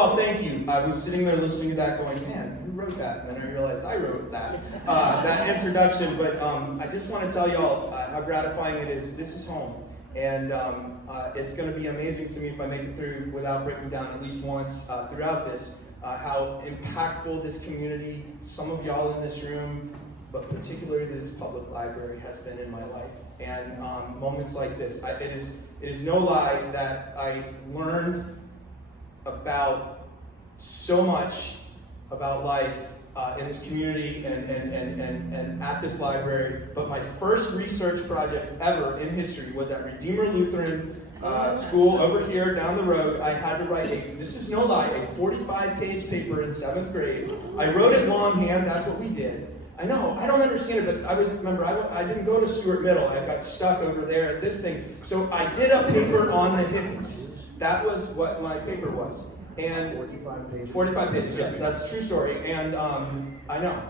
all, thank you. I was sitting there listening to that going, man, who wrote that? And then I realized I wrote that, that introduction. But I just want to tell y'all how gratifying it is. This is home. And it's going to be amazing to me if I make it through without breaking down at least once throughout this, how impactful this community, some of y'all in this room, but particularly this public library has been in my life. And moments like this, it is no lie that I learned about so much about life in this community and at this library. But my first research project ever in history was at Redeemer Lutheran School over here down the road. I had to write this is no lie, a 45-page paper in 7th grade. I wrote it longhand, that's what we did. I know, I don't understand it, but I didn't go to Stuart Middle. I got stuck over there at this thing. So I did a paper on the hippies. That was what my paper was. And 45 pages, yes, that's a true story. And I know.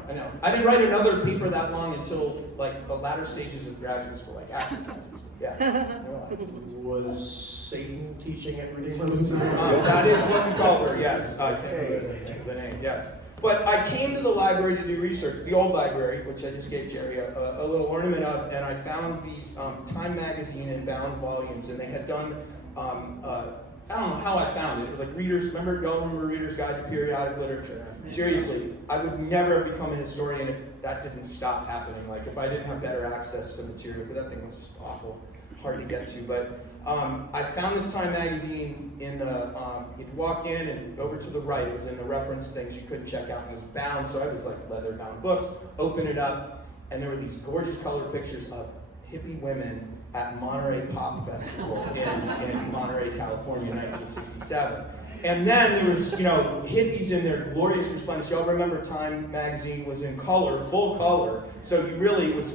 I didn't write another paper that long until like the latter stages of graduate school, like after graduate school. Yeah. Was Satan teaching at Redeemer Lutheran? That is what we call her, yes. The name, yes. But I came to the library to do research, the old library, which I just gave Jerry a little ornament of, and I found these Time magazine in bound volumes, and they had done, I don't know how I found it. It was like Reader's, y'all remember Reader's Guide to Periodic Literature? Seriously, I would never have become a historian if that didn't stop happening. Like if I didn't have better access to material, because that thing was just awful, hard to get to. But I found this Time magazine in the, you'd walk in and over to the right, it was in the reference things you couldn't check out, and it was bound, so I was like leather bound books, open it up, and there were these gorgeous colored pictures of hippie women at Monterey Pop Festival in Monterey, California, 1967. And then there was, hippies in their glorious resplendence. Y'all remember Time magazine was in color, full color, so you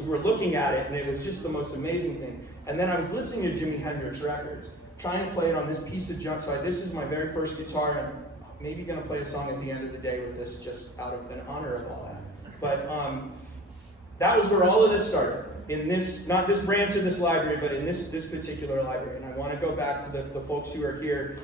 were looking at it, and it was just the most amazing thing. And then I was listening to Jimi Hendrix records, trying to play it on this piece of junk. So this is my very first guitar, and I'm maybe going to play a song at the end of the day with this, just out of an honor of all that. But that was where all of this started. In this, not this branch of this library, but in this particular library. And I want to go back to the folks who are here.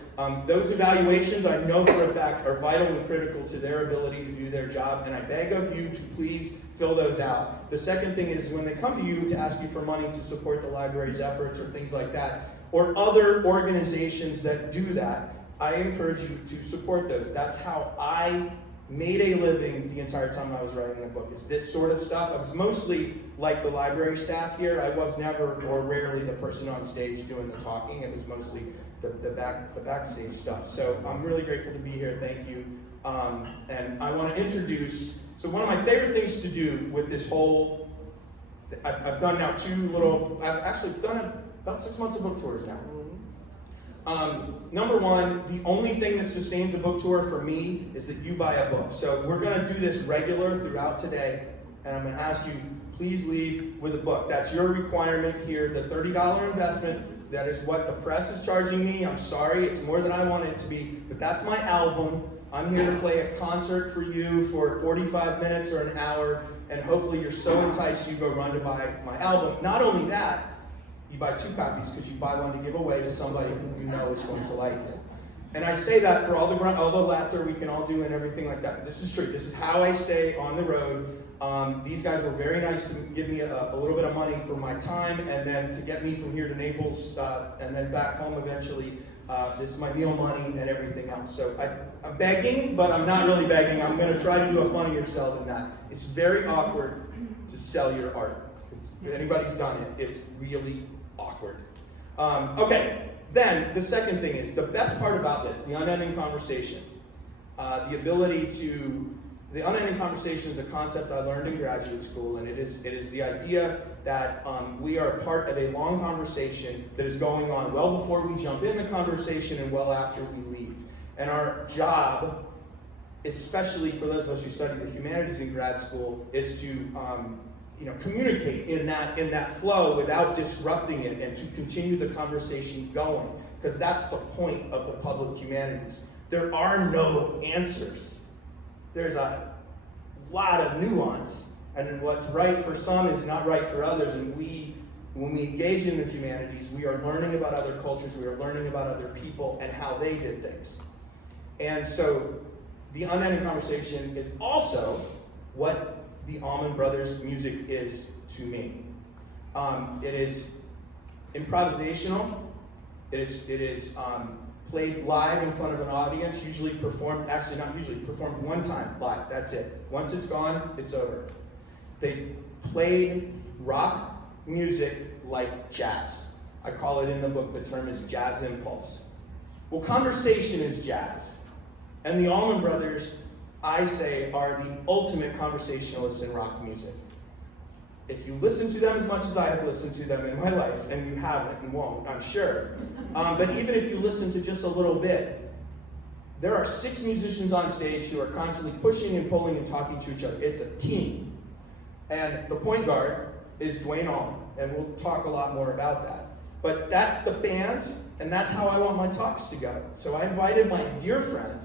Those evaluations, I know for a fact, are vital and critical to their ability to do their job, and I beg of you to please fill those out. The second thing is when they come to you to ask you for money to support the library's efforts or things like that, or other organizations that do that, I encourage you to support those. That's how I made a living the entire time I was writing the book, is this sort of stuff. I was mostly like the library staff here. I was never or rarely the person on stage doing the talking. It was mostly the backstage stuff. So I'm really grateful to be here. Thank you. And I want to introduce, so one of my favorite things to do with this whole, I've done now I've actually done about 6 months of book tours now. Number one, the only thing that sustains a book tour for me is that you buy a book. So we're going to do this regular throughout today, and I'm going to ask you, please leave with a book. That's your requirement here. The $30 investment, that is what the press is charging me. I'm sorry, it's more than I want it to be, but that's my album. I'm here to play a concert for you for 45 minutes or an hour, and hopefully you're so enticed you go run to buy my album. Not only that, you buy 2 copies because you buy one to give away to somebody who you know is going to like it. And I say that for all the laughter we can all do and everything like that. But this is true. This is how I stay on the road. These guys were very nice to give me a little bit of money for my time, and then to get me from here to Naples and then back home eventually. This is my meal money and everything else. So I'm begging, but I'm not really begging. I'm going to try to do a funnier sell than that. It's very awkward to sell your art. If anybody's done it, it's really awkward. Okay, then the second thing is, the best part about this, the unending conversation. The unending conversation is a concept I learned in graduate school, and it is the idea that we are part of a long conversation that is going on well before we jump in the conversation and well after we leave. And our job, especially for those of us who study the humanities in grad school, is to communicate in that flow without disrupting it, and to continue the conversation going, because that's the point of the public humanities. There are no answers. There's a lot of nuance, and what's right for some is not right for others. And when we engage in the humanities, we are learning about other cultures, we are learning about other people and how they did things. And so the unending conversation is also what the Allman Brothers music is to me. It is improvisational. It is played live in front of an audience, usually performed, actually not usually, performed one time live, that's it. Once it's gone, it's over. They played rock music like jazz. I call it in the book, the term is jazz impulse. Well, conversation is jazz. And the Allman Brothers, I say, are the ultimate conversationalists in rock music. If you listen to them as much as I have listened to them in my life, and you haven't and won't, I'm sure, but even if you listen to just a little bit, there are 6 musicians on stage who are constantly pushing and pulling and talking to each other. It's a team. And the point guard is Duane Allman, and we'll talk a lot more about that. But that's the band, and that's how I want my talks to go. So I invited my dear friend,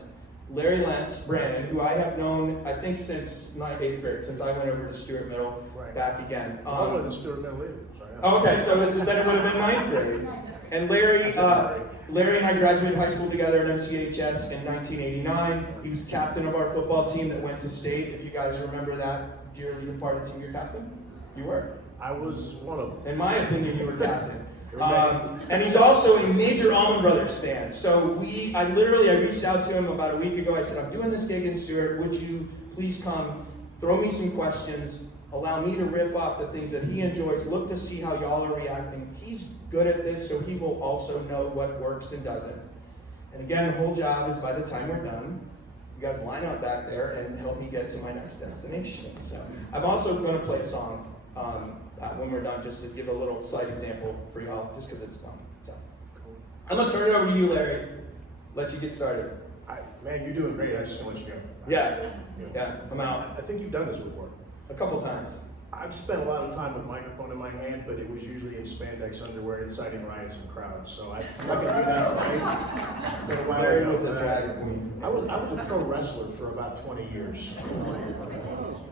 Lenz Brannon, who I have known, I think, since 8th grade, since I went over to Stuart Middle, back again. I went to Stuart Middle either. Okay, so then it would have been 9th grade. And Larry and I graduated high school together at MCHS in 1989. He was captain of our football team that went to state. If you guys remember that, do you ever be part of the team you're captain? You were. I was one of them. In my opinion, you were captain. And he's also a major Allman Brothers fan. So I reached out to him about a week ago. I said, I'm doing this gig in Stuart. Would you please come, throw me some questions, allow me to riff off the things that he enjoys, look to see how y'all are reacting. He's good at this, so he will also know what works and doesn't. And again, the whole job is by the time we're done, you guys line up back there and help me get to my next destination. So I'm also going to play a song when we're done, just to give a little slight example for y'all, just because it's fun. So I'm going to turn it over to you, Larry. Let you get started. Man, you're doing great. I just want to let you go. Yeah, I'm out. I think you've done this before. A couple times. I've spent a lot of time with a microphone in my hand, but it was usually in spandex underwear inciting riots and crowds. So I'm not going to do that tonight. It's been a while. Larry was a drag queen. I was a pro wrestler for about 20 years.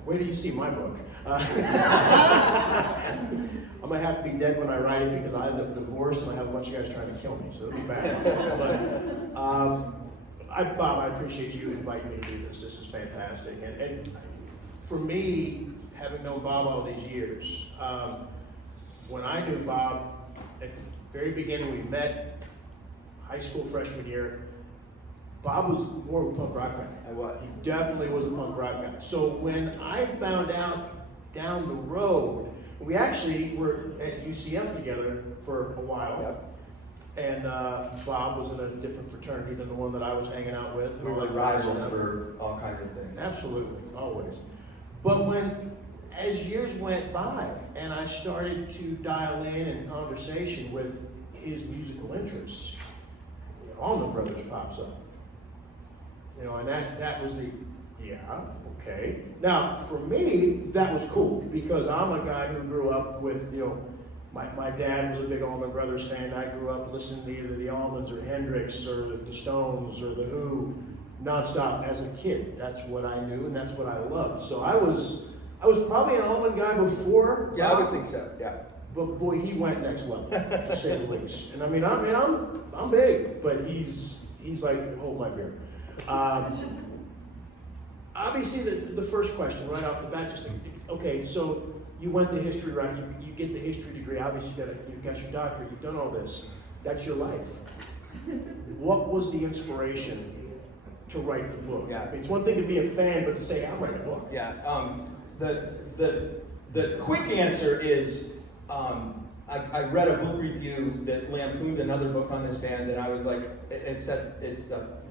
Wait till you see my book. I'm going to have to be dead when I write it because I end up divorced and I have a bunch of guys trying to kill me, so it'll be bad. But, Bob, I appreciate you inviting me to do this. This is fantastic. And for me, having known Bob all these years, when I knew Bob, at the very beginning we met, high school freshman year, Bob was more of a punk rock guy. I was. He definitely was a punk rock guy. So when I found out down the road, we actually were at UCF together for a while. Yep. And Bob was in a different fraternity than the one that I was hanging out with. We were like rivals for all kinds of things. Absolutely, always. But as years went by and I started to dial in conversation with his musical interests, Allman Brothers pops up. And that was okay. Now, for me, that was cool because I'm a guy who grew up with, my dad was a big Allman Brothers fan. I grew up listening to either the Allmans or Hendrix or the Stones or the Who nonstop as a kid. That's what I knew and that's what I loved. So I was probably an Allman guy before. Yeah, I would think so. Yeah. But boy, he went next level, to say the least. And I'm big, but he's like, hold my beer. Obviously, the first question right off the bat, okay, so you went the history route, you get the history degree, obviously you've got your doctorate, you've done all this, that's your life. What was the inspiration to write the book? Yeah. It's one thing to be a fan, but to say, I'll write a book. Yeah, the quick answer is, I read a book review that lampooned another book on this band, and I was like, it's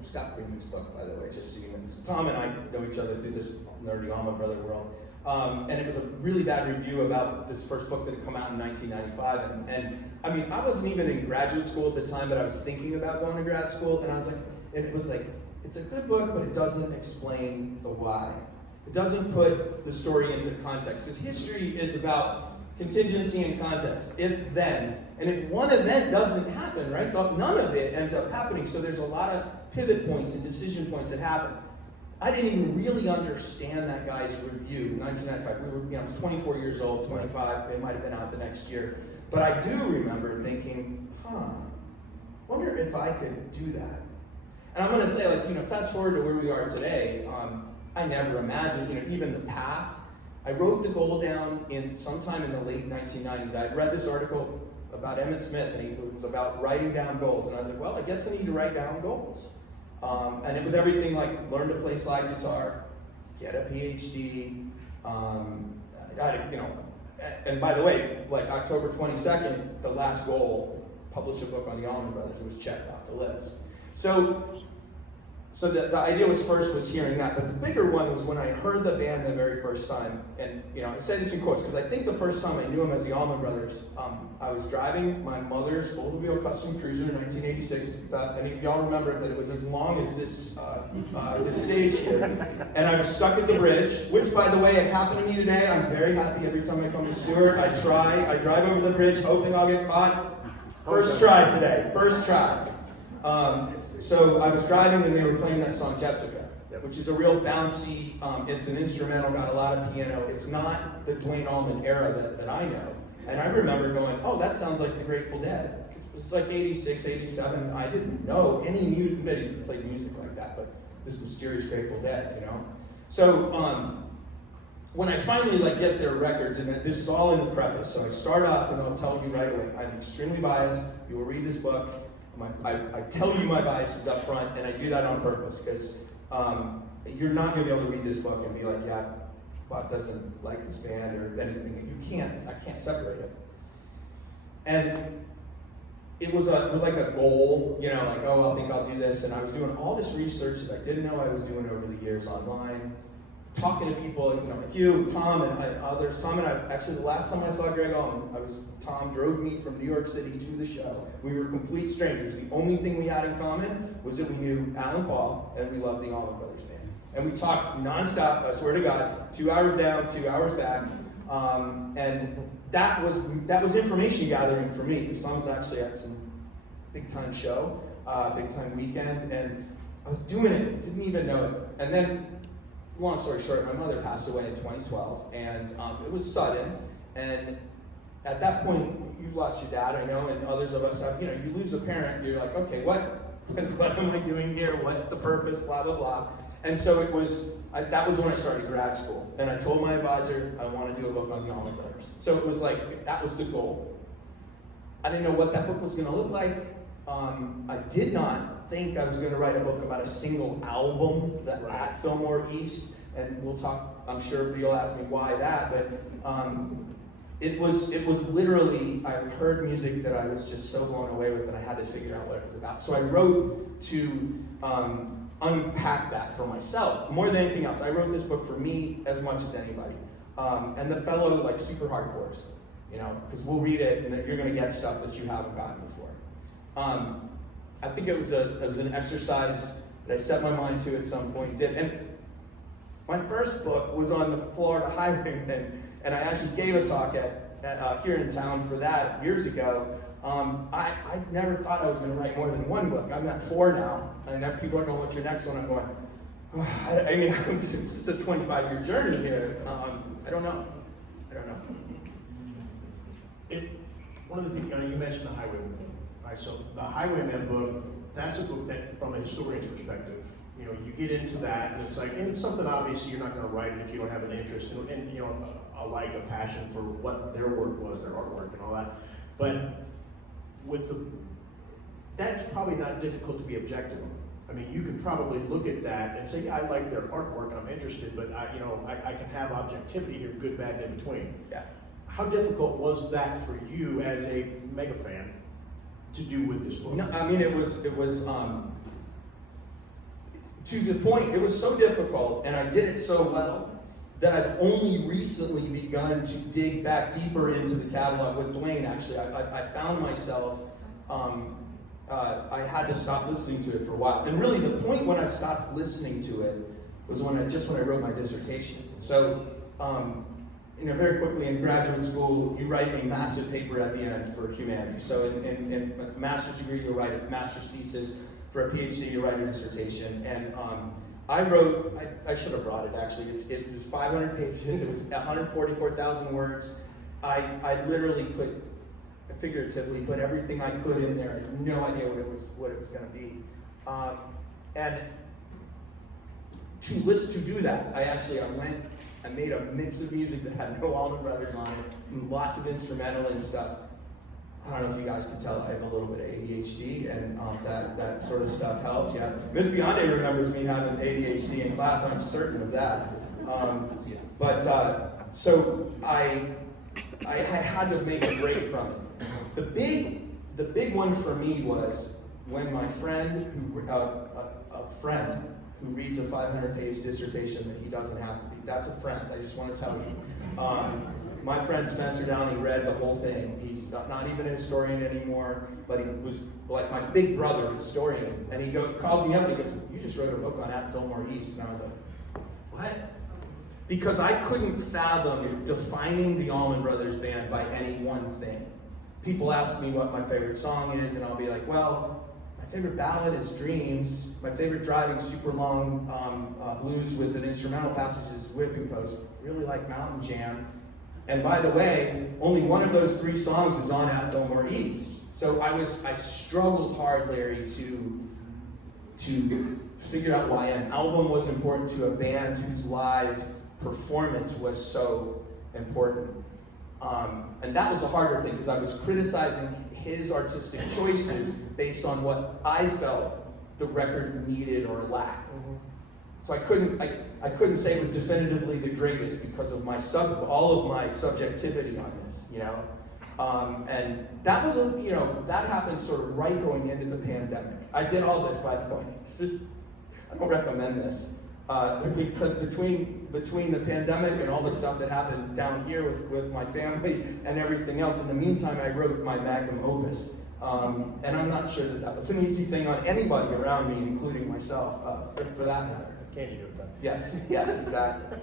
Scott Freeman's book, by the way, just so you know. Tom and I know each other through this nerdy Allman Brother world. And it was a really bad review about this first book that had come out in 1995. And I wasn't even in graduate school at the time, but I was thinking about going to grad school, and it was like, it's a good book, but it doesn't explain the why. It doesn't put the story into context. Because history is about contingency and context, if then. And if one event doesn't happen, right, none of it ends up happening. So there's a lot of pivot points and decision points that happen. I didn't even really understand that guy's review in 1995. We were, 24 years old, 25, it might have been out the next year. But I do remember thinking, wonder if I could do that. And I'm going to say, like, you know, fast forward to where we are today, I never imagined, you know, even the path. I wrote the goal down sometime in the late 1990s. I had read this article about Emmett Smith, and it was about writing down goals. And I was like, well, I guess I need to write down goals. And it was everything like learn to play slide guitar, get a PhD, you know. And by the way, like October 22nd, the last goal, publish a book on the Allman Brothers, was checked off the list. So the idea was hearing that, but the bigger one was when I heard the band the very first time, and you know, I say this in quotes because I think the first time I knew them as the Allman Brothers, I was driving my mother's Oldsmobile Custom Cruiser in 1986. Any of y'all remember that it was as long as this this stage here, and I was stuck at the bridge. Which, by the way, it happened to me today. I'm very happy every time I come to Stuart. I drive over the bridge, hoping I'll get caught. First try today. First try. So I was driving and they were playing that song Jessica, which is a real bouncy, it's an instrumental, got a lot of piano. It's not the Duane Allman era that I know. And I remember going, oh, that sounds like the Grateful Dead. It was like 86, 87. I didn't know any music that even played music like that, but this mysterious Grateful Dead, you know? So when I finally get their records, and this is all in the preface, so I start off and I'll tell you right away, I'm extremely biased. You will read this book. I tell you my biases up front, and I do that on purpose, because you're not going to be able to read this book and be like, yeah, Bob doesn't like this band or anything. You can't. I can't separate it. And it was like a goal, you know, like, oh, I think I'll do this. And I was doing all this research that I didn't know I was doing over the years online, talking to people, you know, like you, Tom, and others. Tom and I, actually, the last time I saw Gregg Allman, Tom drove me from New York City to the show. We were complete strangers. The only thing we had in common was that we knew Alan Paul and we loved the Allman Brothers Band. And we talked nonstop, I swear to God, 2 hours down, 2 hours back. And that was information gathering for me, because Tom's actually at some big time show, big time weekend, and I was doing it, didn't even know it. And then, long story short, my mother passed away in 2012, and it was sudden. And at that point, you've lost your dad, I know, and others of us have, you know, you lose a parent, you're like, okay, what am I doing here? What's the purpose? Blah, blah, blah. And so that was when I started grad school. And I told my advisor, I want to do a book on the Allman Brothers. So it was like, that was the goal. I didn't know what that book was going to look like. I did not think I was going to write a book about a single album at Fillmore East. And we'll talk, I'm sure you'll ask me why that, but it was literally, I heard music that I was just so blown away with that I had to figure out what it was about. So I wrote to unpack that for myself. More than anything else, I wrote this book for me as much as anybody. And the fellow, super hardcores, you know, because we'll read it and you're going to get stuff that you haven't gotten before. I think it was an exercise that I set my mind to at some point. And my first book was on the Florida Highwaymen, and I actually gave a talk at here in town for that years ago. I never thought I was going to write more than one book. I'm at 4 now, and then people are going, what's your next one? I'm going, I mean, this is a 25-year journey here. I don't know. One of the things, you mentioned the Highwaymen book. Right, so the Highwaymen book, that's a book that, from a historian's perspective, you know, you get into that, and it's something obviously you're not going to write if you don't have an interest and you know, a passion for what their work was, their artwork and all that. But that's probably not difficult to be objective on. I mean, you could probably look at that and say, yeah, I like their artwork, I'm interested, but I can have objectivity here, good, bad, and in between. Yeah. How difficult was that for you as a mega fan to do with this book? No, I mean, it was to the point, it was so difficult, and I did it so well, that I've only recently begun to dig back deeper into the catalog with Duane, actually. I found myself, I had to stop listening to it for a while. And really, the point when I stopped listening to it was when I wrote my dissertation. So, very quickly in graduate school, you write a massive paper at the end for humanities. So in a master's degree, you'll write a master's thesis. For a PhD, you write a dissertation. And I should have brought it actually. It was 500 pages. It was 144,000 words. I literally figuratively put everything I could in there. I had no idea what it was going to be. And to do that, I made a mix of music that had no Allman Brothers on it, and lots of instrumental and stuff. I don't know if you guys can tell, I have a little bit of ADHD, and that sort of stuff helps. Yeah, Ms. Bionde remembers me having ADHD in class. I'm certain of that. So I had to make a break from it. The big one for me was when my friend, a friend who reads a 500-page dissertation that he doesn't have to be. That's a friend, I just want to tell you. My friend Spencer Downey read the whole thing. He's not even a historian anymore, but he was like my big brother, a historian. And he calls me up and he goes, "You just wrote a book on at Fillmore East." And I was like, "What?" Because I couldn't fathom defining the Allman Brothers Band by any one thing. People ask me what my favorite song is, and I'll be like, well, my favorite ballad is Dreams. My favorite driving super long blues with an instrumental passage is Whipping Post. Really like Mountain Jam. And by the way, only one of those 3 songs is on at Fillmore East. So I struggled hard, Larry, to figure out why an album was important to a band whose live performance was so important. And that was the harder thing, because I was criticizing his artistic choices based on what I felt the record needed or lacked. So I couldn't say it was definitively the greatest because of all of my subjectivity on this, you know. And that was that happened sort of right going into the pandemic. I did all this, by the way. I don't recommend this because between the pandemic and all the stuff that happened down here with my family and everything else, in the meantime, I wrote my magnum opus. And I'm not sure that was an easy thing on anybody around me, including myself, for that matter. Candy do it then. Yes, exactly.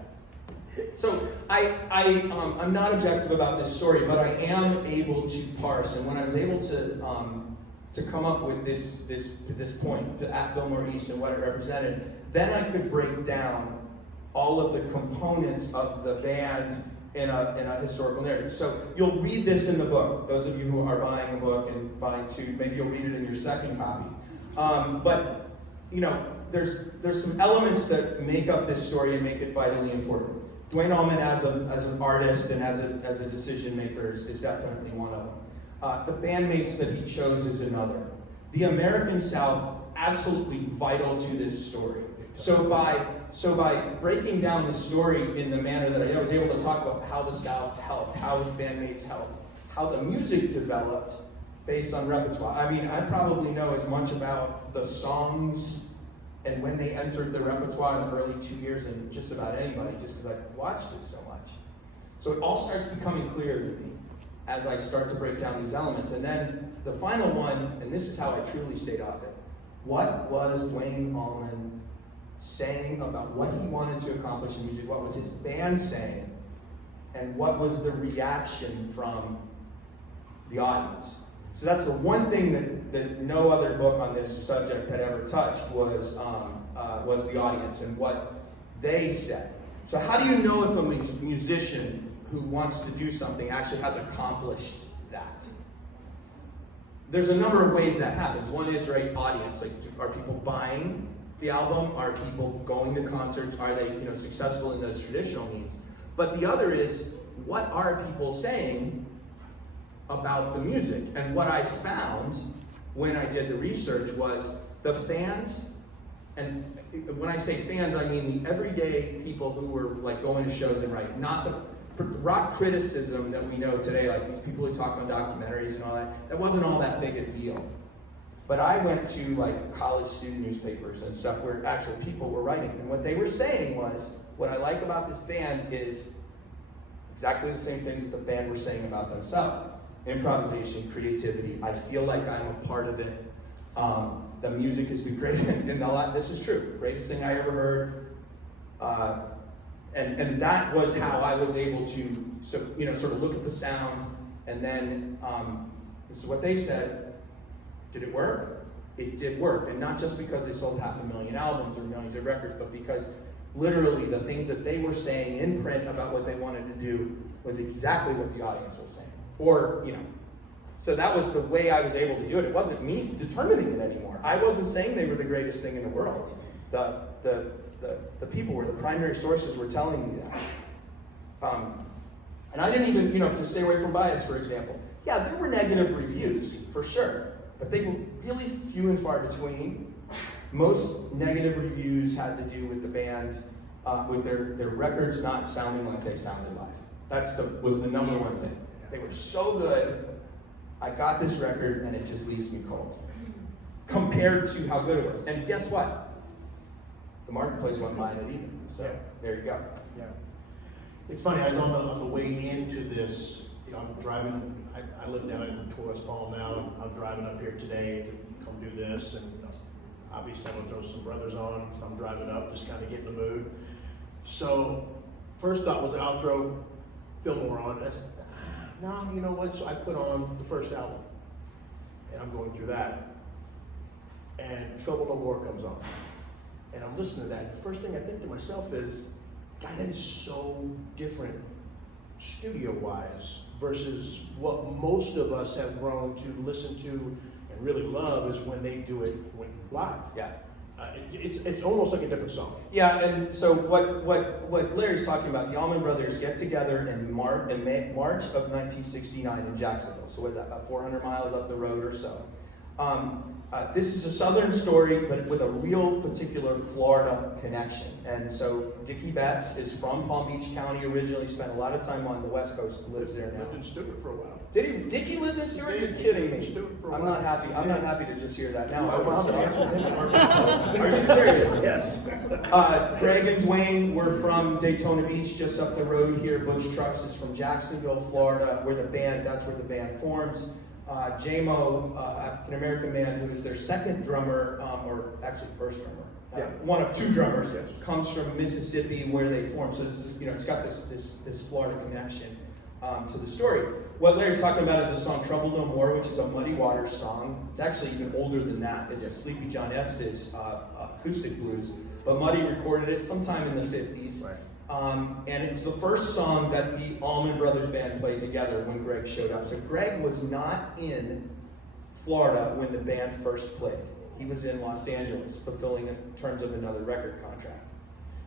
So I'm not objective about this story, but I am able to parse. And when I was able to come up with this point at Fillmore East and what it represented, then I could break down all of the components of the band in a historical narrative. So you'll read this in the book. Those of you who are buying a book and buying 2, maybe you'll read it in your second copy. But there's some elements that make up this story and make it vitally important. Duane Allman as an artist and as a decision maker is definitely one of them. The bandmates that he chose is another. The American South, absolutely vital to this story. So by breaking down the story in the manner that I was able to talk about how the South helped, how his bandmates helped, how the music developed based on repertoire. I mean, I probably know as much about the songs and when they entered the repertoire in the early 2 years than just about anybody, just because I've watched it so much. So it all starts becoming clear to me as I start to break down these elements. And then the final one, and this is how I truly stayed off it. What was Duane Allman saying about what he wanted to accomplish in music? What was his band saying? And what was the reaction from the audience? So that's the one thing that no other book on this subject had ever touched was the audience and what they said. So how do you know if a musician who wants to do something actually has accomplished that? There's a number of ways that happens. One is, right, audience. Like, are people buying the album? Are people going to concerts? Are they, successful in those traditional means? But the other is, what are people saying about the music? And what I found when I did the research was the fans, and when I say fans, I mean the everyday people who were like going to shows and writing, not the rock criticism that we know today, like these people who talk on documentaries and all that. That wasn't all that big a deal. But I went to like college student newspapers and stuff where actual people were writing, and what they were saying was, what I like about this band is exactly the same things that the band were saying about themselves. Improvisation, creativity. I feel like I'm a part of it. The music is the greatest, and a lot. This is true. Greatest thing I ever heard. And that was how I was able to, sort of look at the sound, and then this is what they said. Did it work? It did work, and not just because they sold 500,000 albums or millions of records, but because literally the things that they were saying in print about what they wanted to do was exactly what the audience was saying. Or, So that was the way I was able to do it. It wasn't me determining it anymore. I wasn't saying they were the greatest thing in the world. The people were, the primary sources were telling me that. And I didn't even, to stay away from bias, for example. Yeah, there were negative reviews, for sure, but they were really few and far between. Most negative reviews had to do with the band, with their records not sounding like they sounded live. Was the number one thing. They were so good, I got this record and it just leaves me cold. Compared to how good it was. And guess what? The marketplace wasn't buying it either. So there you go. Yeah. It's funny, I was on the way into this, I'm driving, I live down in West Palm now, and I'm driving up here today to come do this, and obviously I'm gonna throw some brothers on, so I'm driving up, just kind of get in the mood. So, first thought was I'll throw Fillmore on, and I said, no, you know what, so I put on the first album, and I'm going through that, and Trouble No More comes on, and I'm listening to that, and the first thing I think to myself is, God, that is so different studio-wise versus what most of us have grown to listen to and really love is when they do it live. Yeah. It's almost like a different song. Yeah, and so what Larry's talking about, the Allman Brothers get together in March of 1969 in Jacksonville. So what is that, about 400 miles up the road or so. This is a southern story, but with a real particular Florida connection. And so Dickie Betts is from Palm Beach County originally, spent a lot of time on the West Coast, lives there now. Lived in Stuart for a while. Did he? Dickie lived in Stuart? You're kidding me. I'm not happy to just hear that now. Are you serious? Yes. Gregg and Duane were from Daytona Beach, just up the road here. Butch Trucks is from Jacksonville, Florida, that's where the band forms. Jaimoe, African-American man who is their second drummer, or actually first drummer, one of two drummers, comes from Mississippi where they form. So this is, it's got this Florida connection to the story. What Larry's talking about is the song Trouble No More, which is a Muddy Waters song. It's actually even older than that. It's a Sleepy John Estes acoustic blues, but Muddy recorded it sometime in the 50s. Right. And it's the first song that the Allman Brothers Band played together when Gregg showed up. So Gregg was not in Florida when the band first played. He was in Los Angeles, fulfilling in terms of another record contract.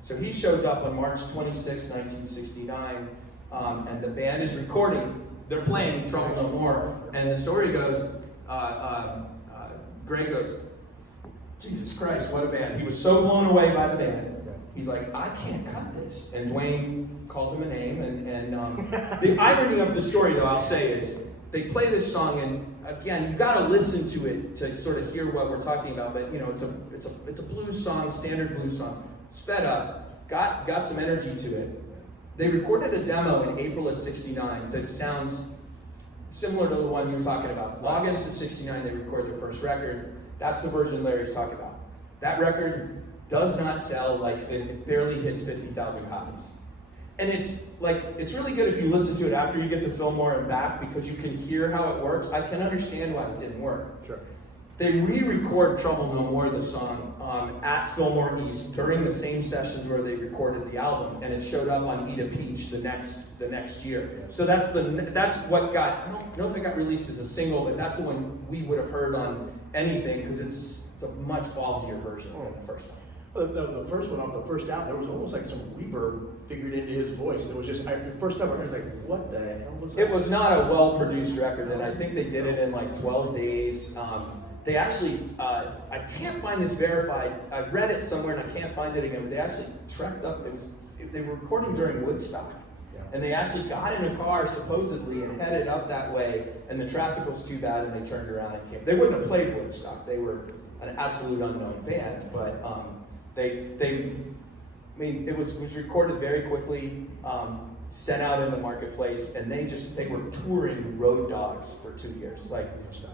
So he shows up on March 26, 1969, and the band is recording. They're playing Trouble No More, and the story goes, Gregg goes, Jesus Christ, what a band. He was so blown away by the band. He's like, I can't cut this. And Duane called him a name. And the irony of the story, though, I'll say, is they play this song, and again, you got to listen to it to sort of hear what we're talking about. But it's a blues song, standard blues song, sped up, got some energy to it. They recorded a demo in April of '69 that sounds similar to the one you were talking about. August of '69, they recorded their first record. That's the version Larry's talking about. That record does not sell it barely hits 50,000 copies. And it's really good if you listen to it after you get to Fillmore and back because you can hear how it works. I can understand why it didn't work. Sure. They re-record Trouble No More, the song, at Fillmore East during the same sessions where they recorded the album, and it showed up on Eat a Peach the next year. Yeah. So that's what got, I don't know if it got released as a single, but that's the one we would have heard on anything because it's a much ballsier version than the first one. The first one off the first album, there was almost like some reverb figured into his voice. It was just, the first time I heard it, I was like, what the hell was that? It was not a well-produced record, and I think they did it in 12 days. They actually, I can't find this verified. I read it somewhere and I can't find it again, but they actually trekked up. They were recording during Woodstock. Yeah. And they actually got in a car, supposedly, and headed up that way, and the traffic was too bad, and they turned around and came. They wouldn't have played Woodstock. They were an absolute unknown band, but it was recorded very quickly, sent out in the marketplace, and they were touring Road Dogs for 2 years.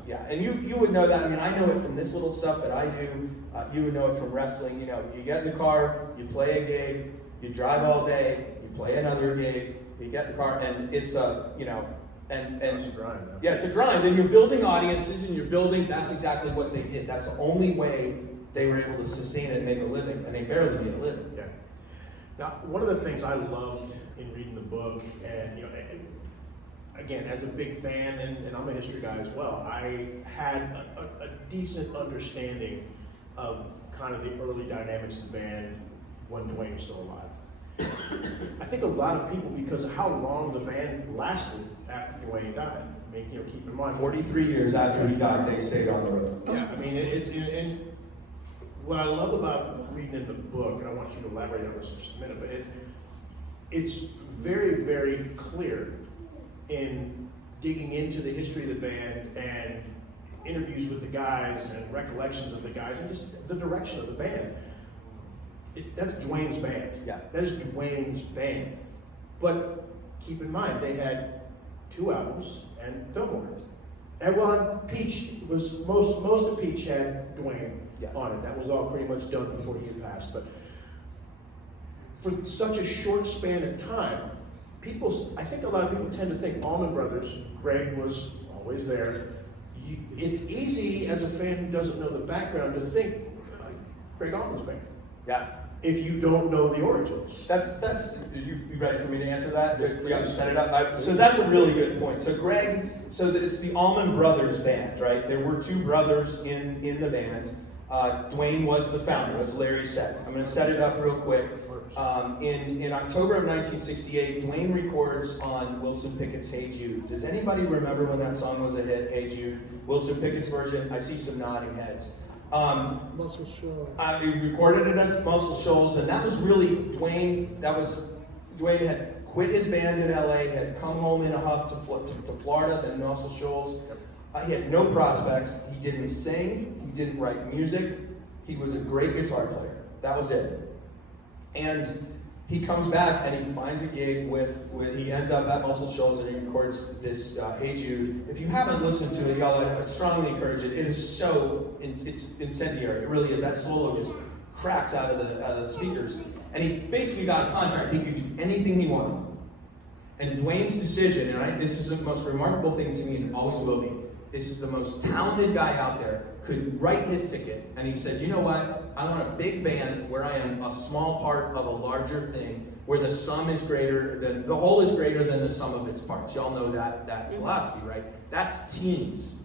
Yeah, and you would know that. I mean, I know it from this little stuff that I do. You would know it from wrestling. You get in the car, you play a gig, you drive all day, you play another gig, you get in the car, and it's and it's a grind. Man. Yeah, it's a grind, and you're building audiences, and that's exactly what they did. That's the only way they were able to sustain it and make a living, and they barely made a living. Yeah. Now, one of the things I loved in reading the book, and again, as a big fan, and I'm a history guy as well, I had a decent understanding of kind of the early dynamics of the band when Duane was still alive. I think a lot of people, because of how long the band lasted after Duane died, I mean, keep in mind, 43 years after he died, they stayed on the road. Yeah, I mean, and what I love about reading in the book, and I want you to elaborate on this in just a minute, but it's very, very clear in digging into the history of the band and interviews with the guys and recollections of the guys and just the direction of the band. That's Duane's band. Yeah. That is Duane's band. But keep in mind, they had 2 albums and Fillmore. And well, Peach was most of Peach had Duane on it. That was all pretty much done before he had passed. But for such a short span of time, I think a lot of people tend to think Allman Brothers, Gregg was always there. It's easy as a fan who doesn't know the background to think Gregg Allman's band. Yeah. If you don't know the origins. That's you ready for me to answer that? Yeah, set it up. So that's a really good point. So Gregg, it's the Allman Brothers Band, right? There were 2 brothers in the band. Duane was the founder, as Larry said. I'm going to set it up real quick. In October of 1968, Duane records on Wilson Pickett's Hey Jude. Does anybody remember when that song was a hit, Hey Jude? Wilson Pickett's version? I see some nodding heads. Muscle Shoals. He recorded it at Muscle Shoals, and that was really Duane. Duane had quit his band in LA, had come home in a huff to Florida, then Muscle Shoals. He had no prospects. He didn't sing. He didn't write music. He was a great guitar player. That was it. And he comes back and he finds a gig he ends up at Muscle Shoals and he records this Hey Jude. If you haven't listened to it, y'all, I'd strongly encourage it. It is it's incendiary. It really is. That solo just cracks out of the speakers. And he basically got a contract. He could do anything he wanted. And Duane's decision, and this is the most remarkable thing to me, and it always will be, this is the most talented guy out there, could write his ticket, and he said, you know what, I want a big band where I am a small part of a larger thing, where the sum is greater than, the whole is greater than the sum of its parts. Y'all know that philosophy, right? That's teams.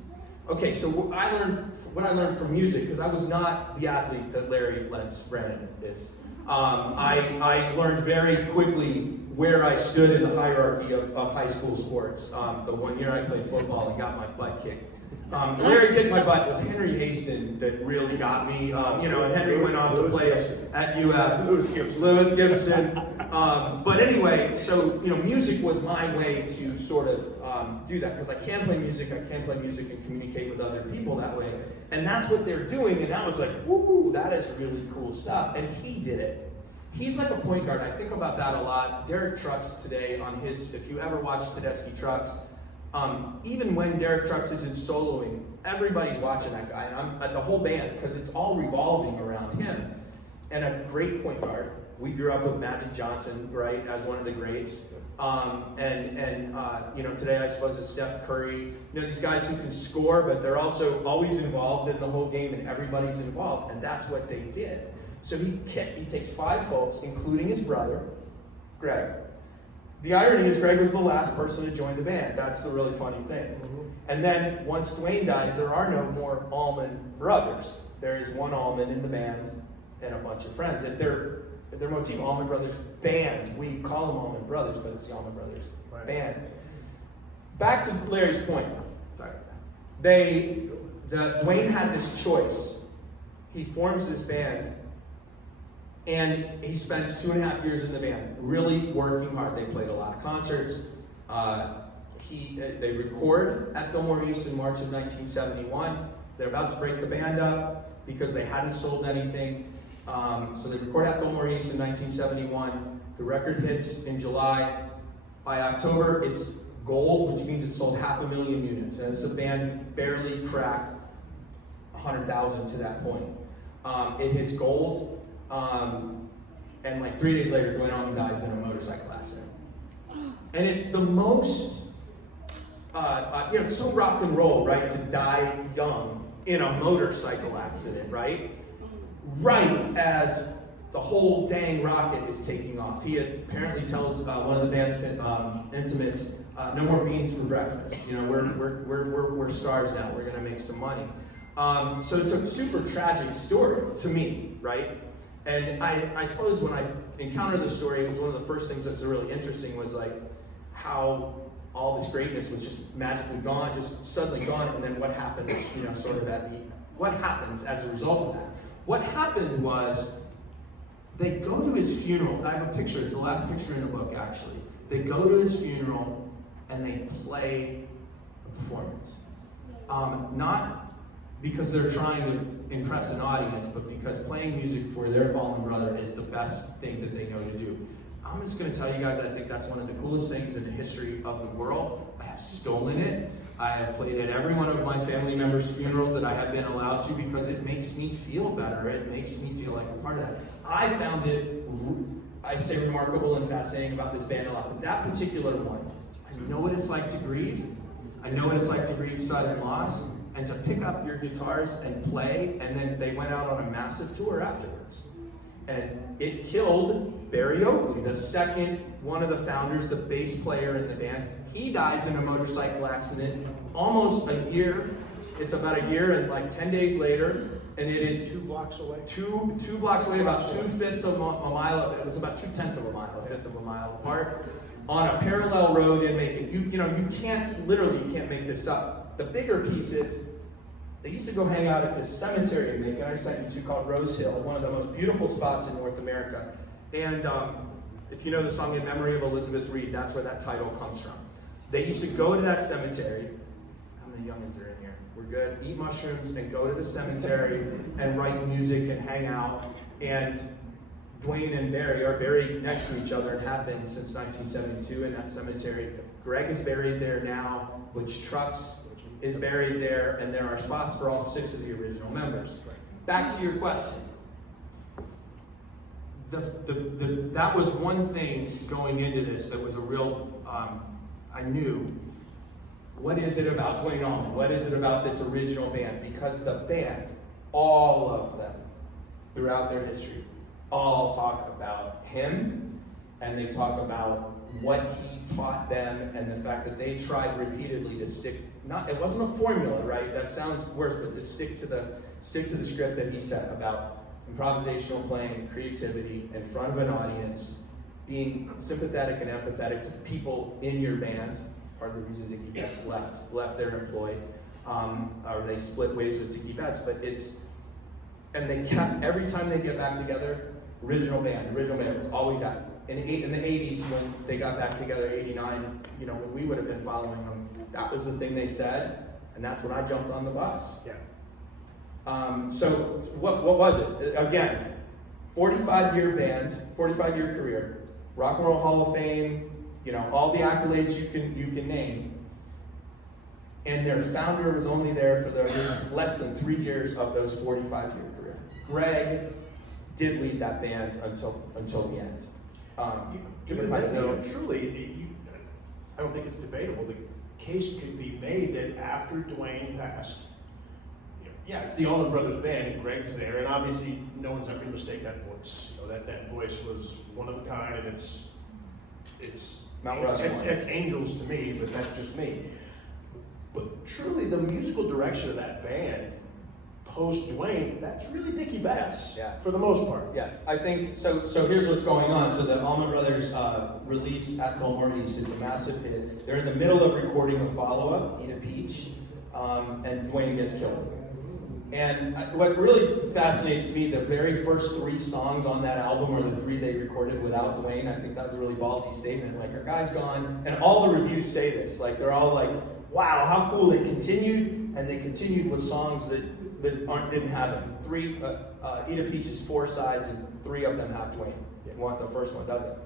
Okay, so what I learned from music, because I was not the athlete that Larry Lenz Brannon is. I learned very quickly where I stood in the hierarchy of high school sports. The one year I played football and got my butt kicked. Larry kicked my butt. It was Henry Haston that really got me. And Henry went off to play at UF. Lewis Gibson. But anyway, so music was my way to sort of do that, because I can play music. I can play music and communicate with other people that way. And that's what they're doing. And I was like, woo, that is really cool stuff. And he did it. He's like a point guard. I think about that a lot. Derek Trucks today on his, if you ever watch Tedeschi Trucks, even when Derek Trucks isn't soloing, everybody's watching that guy, and I'm at the whole band, because it's all revolving around him. And a great point guard. We grew up with Magic Johnson, right, as one of the greats. Today I suppose it's Steph Curry. These guys who can score, but they're also always involved in the whole game, and everybody's involved, and that's what they did. So he takes 5 folks, including his brother, Gregg. The irony is Gregg was the last person to join the band. That's the really funny thing. Mm-hmm. And then once Duane dies, there are no more Allman Brothers. There is one Allman in the band and a bunch of friends. And their motif, Allman Brothers Band. We call them Allman Brothers, but it's the Allman Brothers Band. Back to Larry's point. Sorry. Duane had this choice. He forms this band, and he spends 2.5 years in the band, really working hard. They played a lot of concerts. They record at Fillmore East in March of 1971. They're about to break the band up because they hadn't sold anything. So they record at Fillmore East in 1971. The record hits in July. By October, it's gold, which means it sold 500,000 units. And it's a band who barely cracked 100,000 to that point. It hits gold. And like 3 days later, Duane Allman dies in a motorcycle accident. And it's the most, so rock and roll, right, to die young in a motorcycle accident, right? Right as the whole dang rocket is taking off. He apparently tells one of the band's intimates, no more beans for breakfast. You know, we're stars now. We're gonna make some money. So it's a super tragic story to me, right? And I suppose when I encountered the story, it was one of the first things that was really interesting was like how all this greatness was just magically gone, just suddenly gone, and then what happens, you know, sort of what happens as a result of that? What happened was they go to his funeral. I have a picture, it's the last picture in the book actually. They go to his funeral and they play a performance. Not because they're trying to impress an audience, but because playing music for their fallen brother is the best thing that they know to do. I'm just going to tell you guys, I think that's one of the coolest things in the history of the world. I have stolen it. I have played at every one of my family members' funerals that I have been allowed to because it makes me feel better. It makes me feel like a part of that. I found it, I say remarkable and fascinating about this band a lot, but that particular one, I know what it's like to grieve. I know what it's like to grieve sudden loss, and to pick up your guitars and play, and then they went out on a massive tour afterwards. And it killed Barry Oakley, the second one of the founders, the bass player in the band. He dies in a motorcycle accident almost a year. It's about a year and like 10 days later, and it is 2 blocks away. Two blocks away, about 2/5 of a mile. It was about 2/10 of a mile, a fifth of a mile apart, on a parallel road in Macon. You can't make this up. The bigger piece is they used to go hang out at this cemetery in Macon, I sent you to, called Rose Hill, one of the most beautiful spots in North America. And if you know the song In Memory of Elizabeth Reed, that's where that title comes from. They used to go to that cemetery. How many youngins are in here? We're good. Eat mushrooms and go to the cemetery and write music and hang out. And Duane and Barry are buried next to each other and have been since 1972 in that cemetery. Gregg is buried there now, Butch Trucks is buried there, and there are spots for all 6 of the original members. Back to your question. That was one thing going into this that was a real, I knew, what is it about Duane Allman? What is it about this original band? Because the band, all of them, throughout their history, all talk about him, and they talk about what he taught them, and the fact that they tried repeatedly to stick, it wasn't a formula, right? That sounds worse, but to stick to the script that he set about improvisational playing, creativity, in front of an audience, being sympathetic and empathetic to people in your band. Part of the reason Dickie Betts left their employ, or they split ways with Dickie Betts, and they kept, every time they get back together, original band was always out. In the 80s, when they got back together, 89, when we would have been following them, that was the thing they said, and that's when I jumped on the bus. Yeah. So what was it? Again, 45-year band, 45-year career, Rock and Roll Hall of Fame, all the accolades you can name, and their founder was only there for the less than 3 years of those 45-year career. Gregg did lead that band until the end. Truly, I don't think it's debatable. The case could be made that after Duane passed, it's the Allman Brothers Band, and Gregg's there, and obviously no one's ever going to mistake that voice. That voice was one of a kind, and it's Mount Rushmore. It's angels to me, but that's just me. But truly, the musical direction of that band, post Duane, that's really Dickie Betts, for the most part. Yes, I think so. So here's what's going on. So the Allman Brothers release at Fillmore East, it's a massive hit. They're in the middle of recording a follow-up, Eat a Peach, and Duane gets killed. And what really fascinates me, the very first 3 songs on that album are the 3 they recorded without Duane. I think that was a really ballsy statement. Like, our guy's gone, and all the reviews say this. Like, they're all like, wow, how cool they continued, and they continued with songs that didn't have him. Eat a Peach is 4 sides, and 3 of them have Duane. The first one doesn't.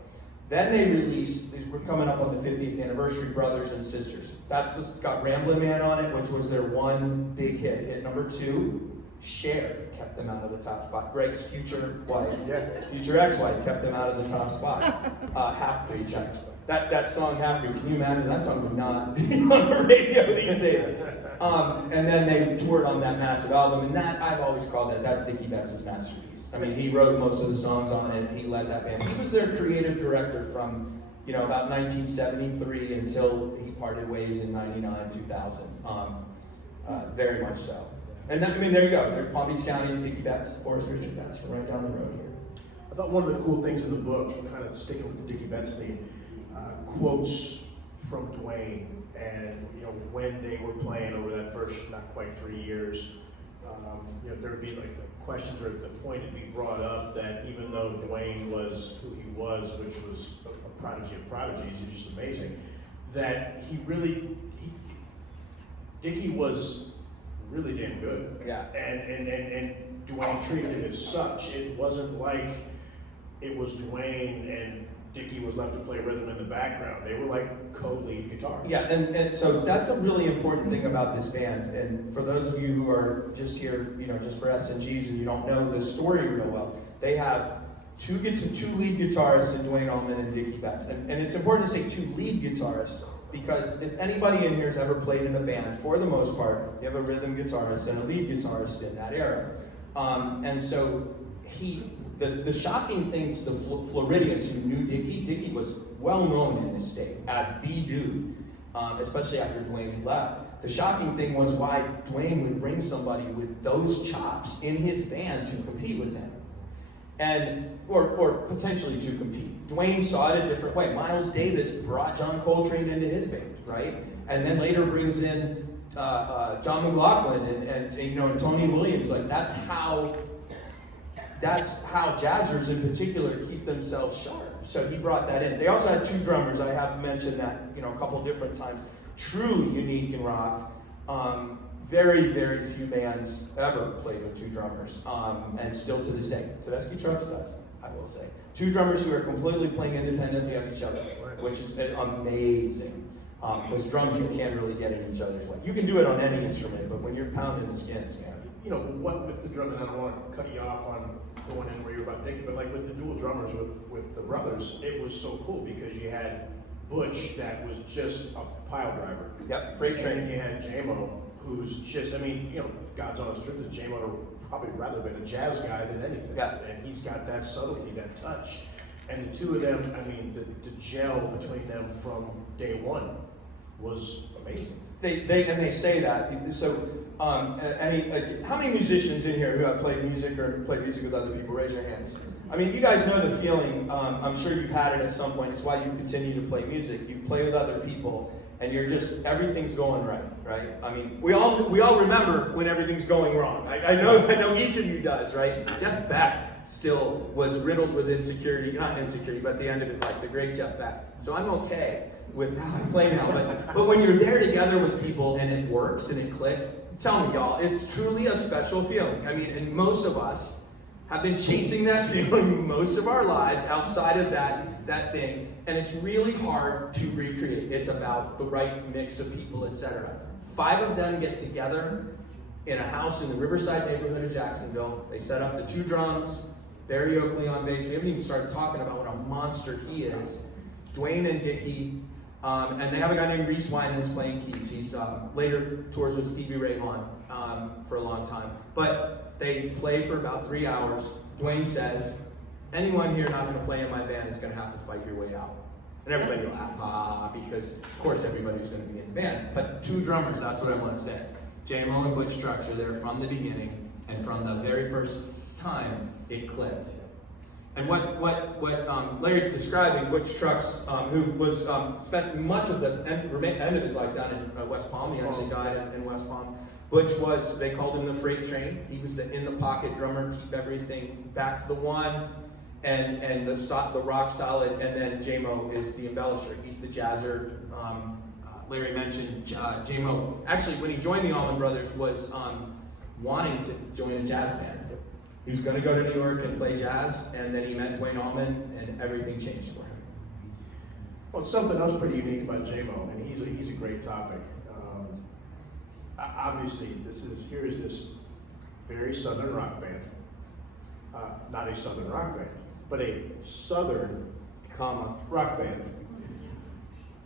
Then they released, we're coming up on the 50th anniversary, Brothers and Sisters. That's got Ramblin' Man on it, which was their one big hit. Hit number 2, Cher kept them out of the top spot. Gregg's future wife, future ex-wife, kept them out of the top spot. Half-Breed, that song Half-Breed, can you imagine? That song would not be on the radio these days. And then they toured on that massive album, and that, I've always called that's Dickie Betts' masterpiece. I mean, he wrote most of the songs on it. He led that band. He was their creative director from, about 1973 until he parted ways in 99, 2000. Very much so. And then, there you go. There's Palm Beach County, Dickie Betts, Forrest Richard Betts, from right down the road here. I thought one of the cool things in the book, kind of sticking with the Dickie Betts theme, quotes from Duane, and when they were playing over that first not quite 3 years, there would be like the questions or the point would be brought up that even though Duane was who he was, which was a prodigy of prodigies, he was just amazing, that Dickie was really damn good. Yeah. And Duane treated him as such. It wasn't like it was Duane and Dickie was left to play rhythm in the background. They were like co-lead guitarists. Yeah, and so that's a really important thing about this band. And for those of you who are just here, just for S&Gs and you don't know the story real well, they have two lead guitarists in Duane Allman and Dickie Betts. And it's important to say two lead guitarists because if anybody in here has ever played in a band, for the most part, you have a rhythm guitarist and a lead guitarist in that era. And so the shocking thing to the Floridians who knew Dickie was well known in this state as the dude, especially after Duane had left. The shocking thing was why Duane would bring somebody with those chops in his band to compete with him, or potentially to compete. Duane saw it a different way. Miles Davis brought John Coltrane into his band, right? And then later brings in John McLaughlin and Tony Williams. Like that's how jazzers in particular keep themselves sharp. So he brought that in. They also had two drummers. I have mentioned that a couple different times. Truly unique in rock. Very, very few bands ever played with two drummers, and still to this day. Tedeschi Trucks does, I will say. Two drummers who are completely playing independently of each other, which is amazing. Because drums you can't really get in each other's way. You can do it on any instrument, but when you're pounding the skins, man. What with the drum, and I don't want to cut you off on going in where you're about Dickie, but like with the dual drummers with the brothers, it was so cool because you had Butch that was just a pile driver. Yep, freight train. And you had Jaimoe, who's just, God's honest truth is Jaimoe would probably rather been a jazz guy than anything. Yeah. And he's got that subtlety, that touch. And the two of them, the gel between them from day one was amazing. They say that. So, how many musicians in here who have played music or played music with other people? Raise your hands. You guys know the feeling. I'm sure you've had it at some point. It's why you continue to play music. You play with other people, and everything's going right. We all remember when everything's going wrong. I know each of you does, right? Jeff Beck still was riddled with insecurity, not insecurity, but at the end of his life, the great Jeff Beck. So I'm okay with how I play now, but when you're there together with people and it works and it clicks, tell me y'all, it's truly a special feeling. And most of us have been chasing that feeling most of our lives outside of that thing, and it's really hard to recreate. It's about the right mix of people, etc. 5 of them get together in a house in the Riverside neighborhood of Jacksonville. They set up the 2 drums, Barry Oakley on bass. We haven't even started talking about what a monster he is. Duane and Dickie. And they have a guy named Reese Winans playing keys. He's later tours with Stevie Ray Vaughan for a long time. But they play for about 3 hours. Duane says, anyone here not going to play in my band is going to have to fight your way out. And everybody laughed, because of course everybody's going to be in the band. But 2 drummers, that's what I want to say. Jaimoe and Butch Trucks are there from the beginning, and from the very first time, it clicked. And what Larry's describing, Butch Trucks, who was spent much of the end of his life down in West Palm. He actually died in West Palm. Butch they called him the freight train. He was the in-the-pocket drummer, keep everything back to the one, and the rock solid. And then Jaimoe is the embellisher. He's the jazzer. Larry mentioned Jaimoe. Actually, when he joined the Allman Brothers, was wanting to join a jazz band. He was going to go to New York and play jazz, and then he met Duane Allman, and everything changed for him. Well, something else pretty unique about Jaimoe, and he's a great topic. Obviously, here is this very southern rock band, not a southern rock band, but a southern rock band,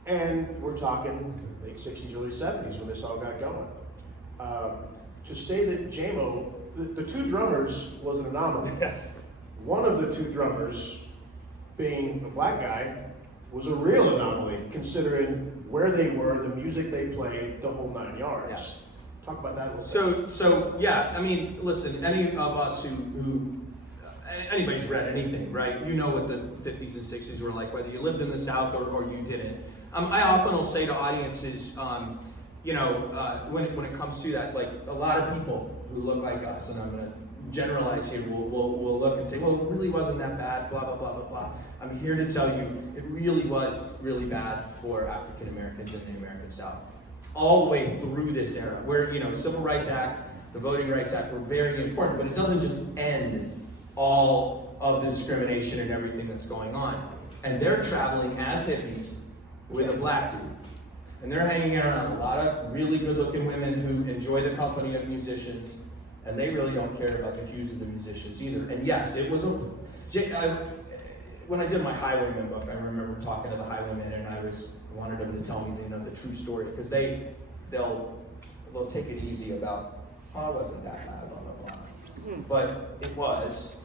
and we're talking late '60s, early '70s when this all got going. To say that Jaimoe the two drummers was an anomaly. Yes. One of the two drummers, being a black guy, was a real anomaly, considering where they were, the music they played, the whole 9 yards. Yeah. Talk about that a little bit. So yeah, I mean, listen, any of us who anybody's read anything, right? You know what the 50s and 60s were like, whether you lived in the South or you didn't. I often will say to audiences, you know, when it comes to that, like a lot of people who look like us, and I'm going to generalize here, will look and say, well, it really wasn't that bad, blah, blah, blah, blah, blah. I'm here to tell you, it really was really bad for African Americans in the American South. All the way through this era, where, you know, Civil Rights Act, the Voting Rights Act were very important, but it doesn't just end all of the discrimination and everything that's going on. And they're traveling as hippies with a black dude. And they're hanging around a lot of really good-looking women who enjoy the company of musicians, and they really don't care about the views of the musicians either. And yes, it was when I did my Highwaymen book, I remember talking to the Highwaymen, and I wanted them to tell me, you know, the true story, because they'll take it easy about, oh, it wasn't that bad, blah, blah, blah. But it was.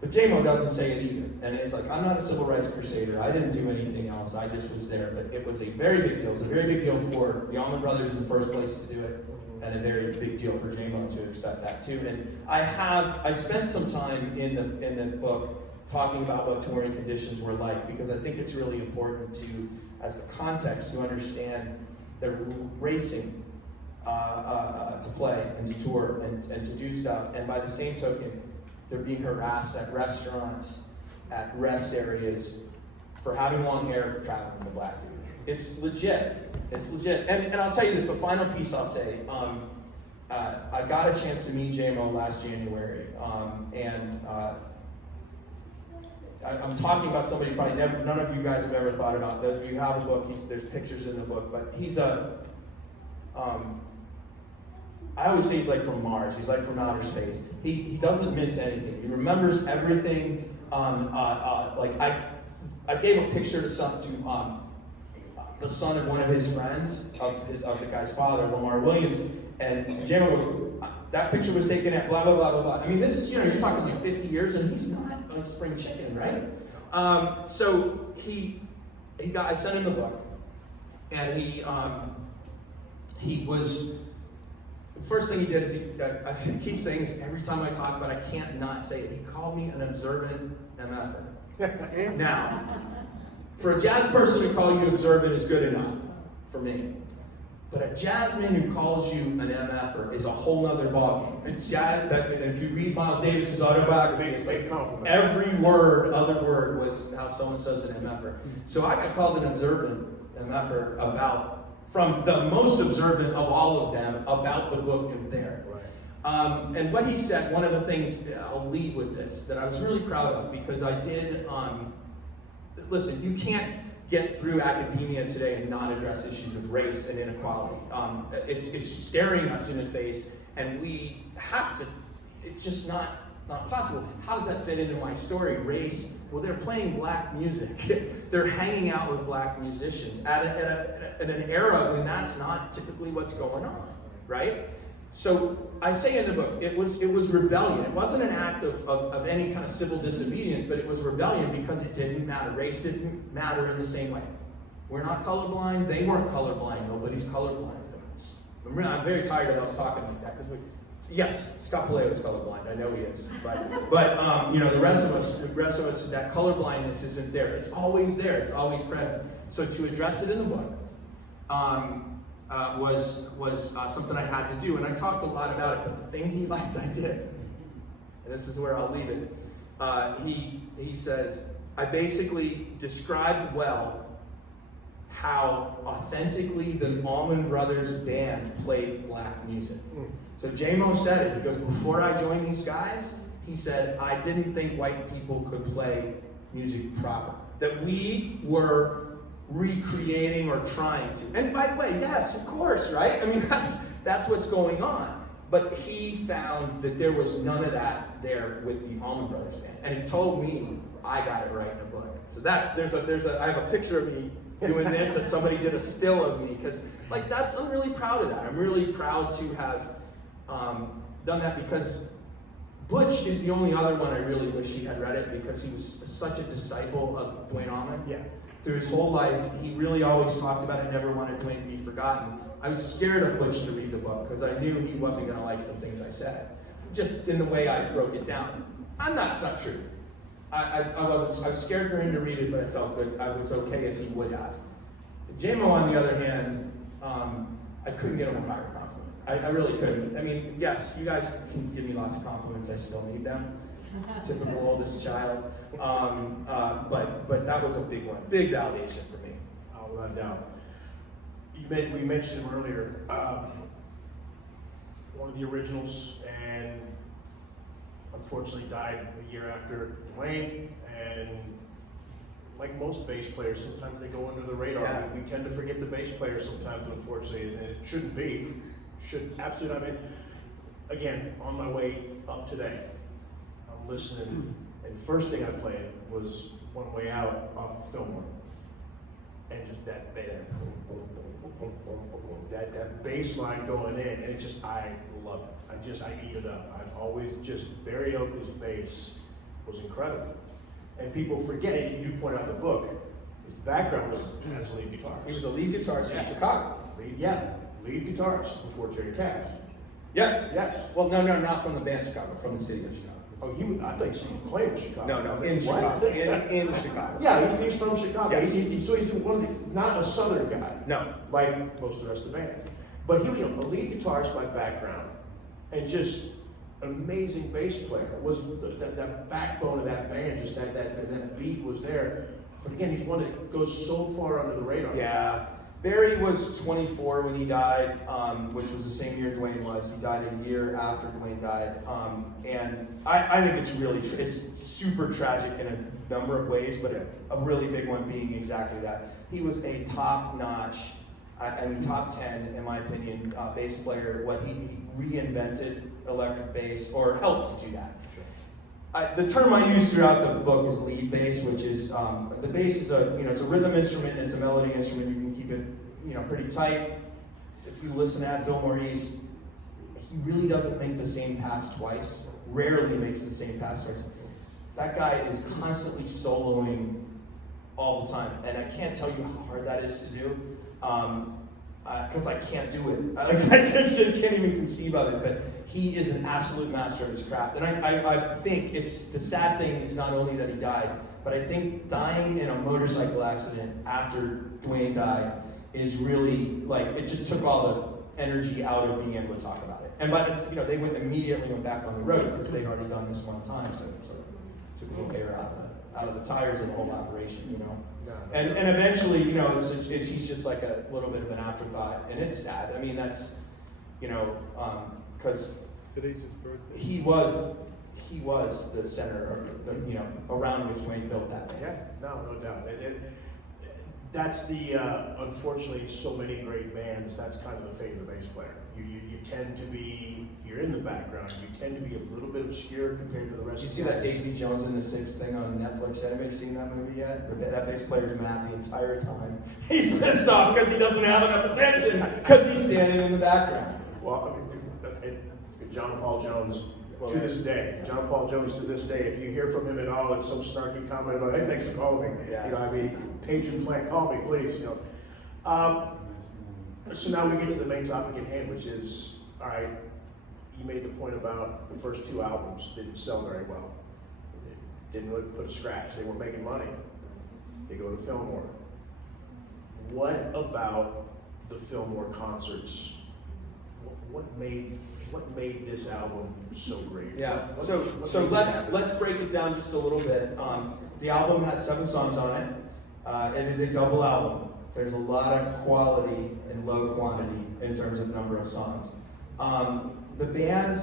But Jaimoe doesn't say it either. And it's like, I'm not a civil rights crusader. I didn't do anything else. I just was there. But it was a very big deal. It was a very big deal for the Allman Brothers in the first place to do it, and a very big deal for Jaimoe to accept that too. And I spent some time in the book talking about what touring conditions were like, because I think it's really important to, as the context, to understand they're racing to play and to tour and to do stuff. And by the same token, they're being harassed at restaurants, at rest areas, for having long hair, for traveling with a black dude. It's legit. It's legit. And I'll tell you this, the final piece I'll say, I got a chance to meet Jaimoe last January, and I'm talking about somebody probably none of you guys have ever thought about. Those of you who have a book, there's pictures in the book, but he's I always say he's like from Mars. He's like from outer space. He doesn't miss anything. He remembers everything. Like I gave a picture to the son of one of his friends, of the guy's father, Lamar Williams, and Jaimoe goes, that picture was taken at blah blah blah blah blah. I mean, this is, you know, you're talking like 50 years, and he's not a spring chicken, right? So I sent him the book, and he was. The first thing he did is I keep saying this every time I talk, but I can't not say it. He called me an observant MFer. Now, for a jazz person to call you observant is good enough for me. But a jazz man who calls you an MFer is a whole nother ballgame. If you read Miles Davis's autobiography, it's like every other word was how so-and-so's an MFer. So I got called an observant MFer from the most observant of all of them, about the book in there. Right. And what he said, one of the things, I'll leave with this, that I was really proud of, because I did, listen, you can't get through academia today and not address issues of race and inequality. It's staring us in the face, and we have to, it's just not possible. How does that fit into my story? Race, well, they're playing black music. They're hanging out with black musicians at an era when that's not typically what's going on, right? So I say in the book, it was rebellion. It wasn't an act of any kind of civil disobedience, but it was rebellion because it didn't matter. Race didn't matter in the same way. We're not colorblind. They weren't colorblind. Nobody's colorblind. I'm very tired of us talking like that, because yes, Scott Palaio is colorblind. I know he is, but you know, the rest of us, that colorblindness isn't there. It's always there. It's always present. So to address it in the book was something I had to do, and I talked a lot about it. But the thing he liked, I did, and this is where I'll leave it. He says, I basically described well how authentically the Allman Brothers Band played black music. So Jaimoe said it. He goes, before I joined these guys, he said, I didn't think white people could play music proper. That we were recreating or trying to. And by the way, yes, of course, right? I mean, that's what's going on. But he found that there was none of that there with the Allman Brothers Band. And he told me I got it right in the book. So I have a picture of me doing this, that somebody did a still of me, because I'm really proud of that. I'm really proud to have done that because Butch is the only other one I really wish he had read it, because he was such a disciple of Duane Allman. Yeah. Through his whole life, he really always talked about it, never wanted Duane to be forgotten. I was scared of Butch to read the book because I knew he wasn't going to like some things I said, just in the way I broke it down. That's not true. I was scared for him to read it, but I felt good. I was okay if he would have. Jaimoe, on the other hand, I couldn't get him a higher compliment. I really couldn't. I mean, yes, you guys can give me lots of compliments. I still need them. Typical oldest child. But that was a big one. Big validation for me. Oh, without doubt. We mentioned him earlier. One of the originals, and unfortunately died a year after Duane. And like most bass players, sometimes they go under the radar. Yeah. We tend to forget the bass players sometimes, unfortunately, and it shouldn't be. Should absolutely. I mean, again, on my way up today, I'm listening, and first thing I played was One Way Out off of Fillmore, and just that band, boom, boom, boom, boom, boom, boom, boom, that bass line going in, and it just, I love it. I eat it up. I've always just, Barry Oakley's bass was incredible, and people forget. And you point out the book. His background was as a lead guitarist. He was the lead guitarist in Chicago. Lead guitarist before Jerry Cass. Yes. Well, no, not from the band Chicago, from the city of Chicago. Oh, I think he was playing in Chicago. No, in Chicago. In Chicago. Yeah, he's from Chicago. Yeah. So he's one of the, not a Southern guy. No. Like most of the rest of the band. But he was a lead guitarist by background, and just amazing bass player. Was that backbone of that band, just that beat was there. But again, he's one that goes so far under the radar. Yeah. Barry was 24 when he died, which was the same year Duane was. He died a year after Duane died. And I think it's really, it's super tragic in a number of ways, but a really big one being exactly that. He was a top-notch, top 10, in my opinion, bass player. He reinvented electric bass, or helped to do that. The term I use throughout the book is lead bass, which is, the bass is it's a rhythm instrument, and it's a melody instrument. You can keep it, pretty tight. If you listen at Fillmore East, he really doesn't make the same pass twice, rarely makes the same pass twice. That guy is constantly soloing all the time, and I can't tell you how hard that is to do, because I can't do it. I can't even conceive of it, but he is an absolute master of his craft. And I think the sad thing is not only that he died, but I think dying in a motorcycle accident after Duane died is really, it just took all the energy out of being able to talk about it. And they immediately went back on the road because they'd already done this one time, so took the air out of the tires of the whole operation, And eventually, he's just like a little bit of an afterthought, and it's sad. I mean, that's, because Today's his birthday. he was the center, around which Duane built that band. Yeah, no doubt. That's the, unfortunately, so many great bands, that's kind of the fate of the bass player. You tend to be, you're in the background, you tend to be a little bit obscure compared to the rest You of see the that Daisy Jones and the Six thing on Netflix? Anybody seen that movie yet? That bass player's mad the entire time. He's pissed off because he doesn't have enough attention because he's standing in the background. Well, I mean, John Paul Jones, to this day, if you hear from him at all, it's some snarky comment about, hey, thanks for calling me. Yeah. Patron plant, call me, please. So now we get to the main topic at hand, which is, all right, you made the point about the first two albums didn't sell very well. They didn't really put a scratch. They weren't making money. They go to Fillmore. What about the Fillmore concerts? What made this album so great? Yeah. What So made this happen? let's break it down just a little bit. The album has 7 songs on it. It is a double album. There's a lot of quality and low quantity in terms of number of songs. The band,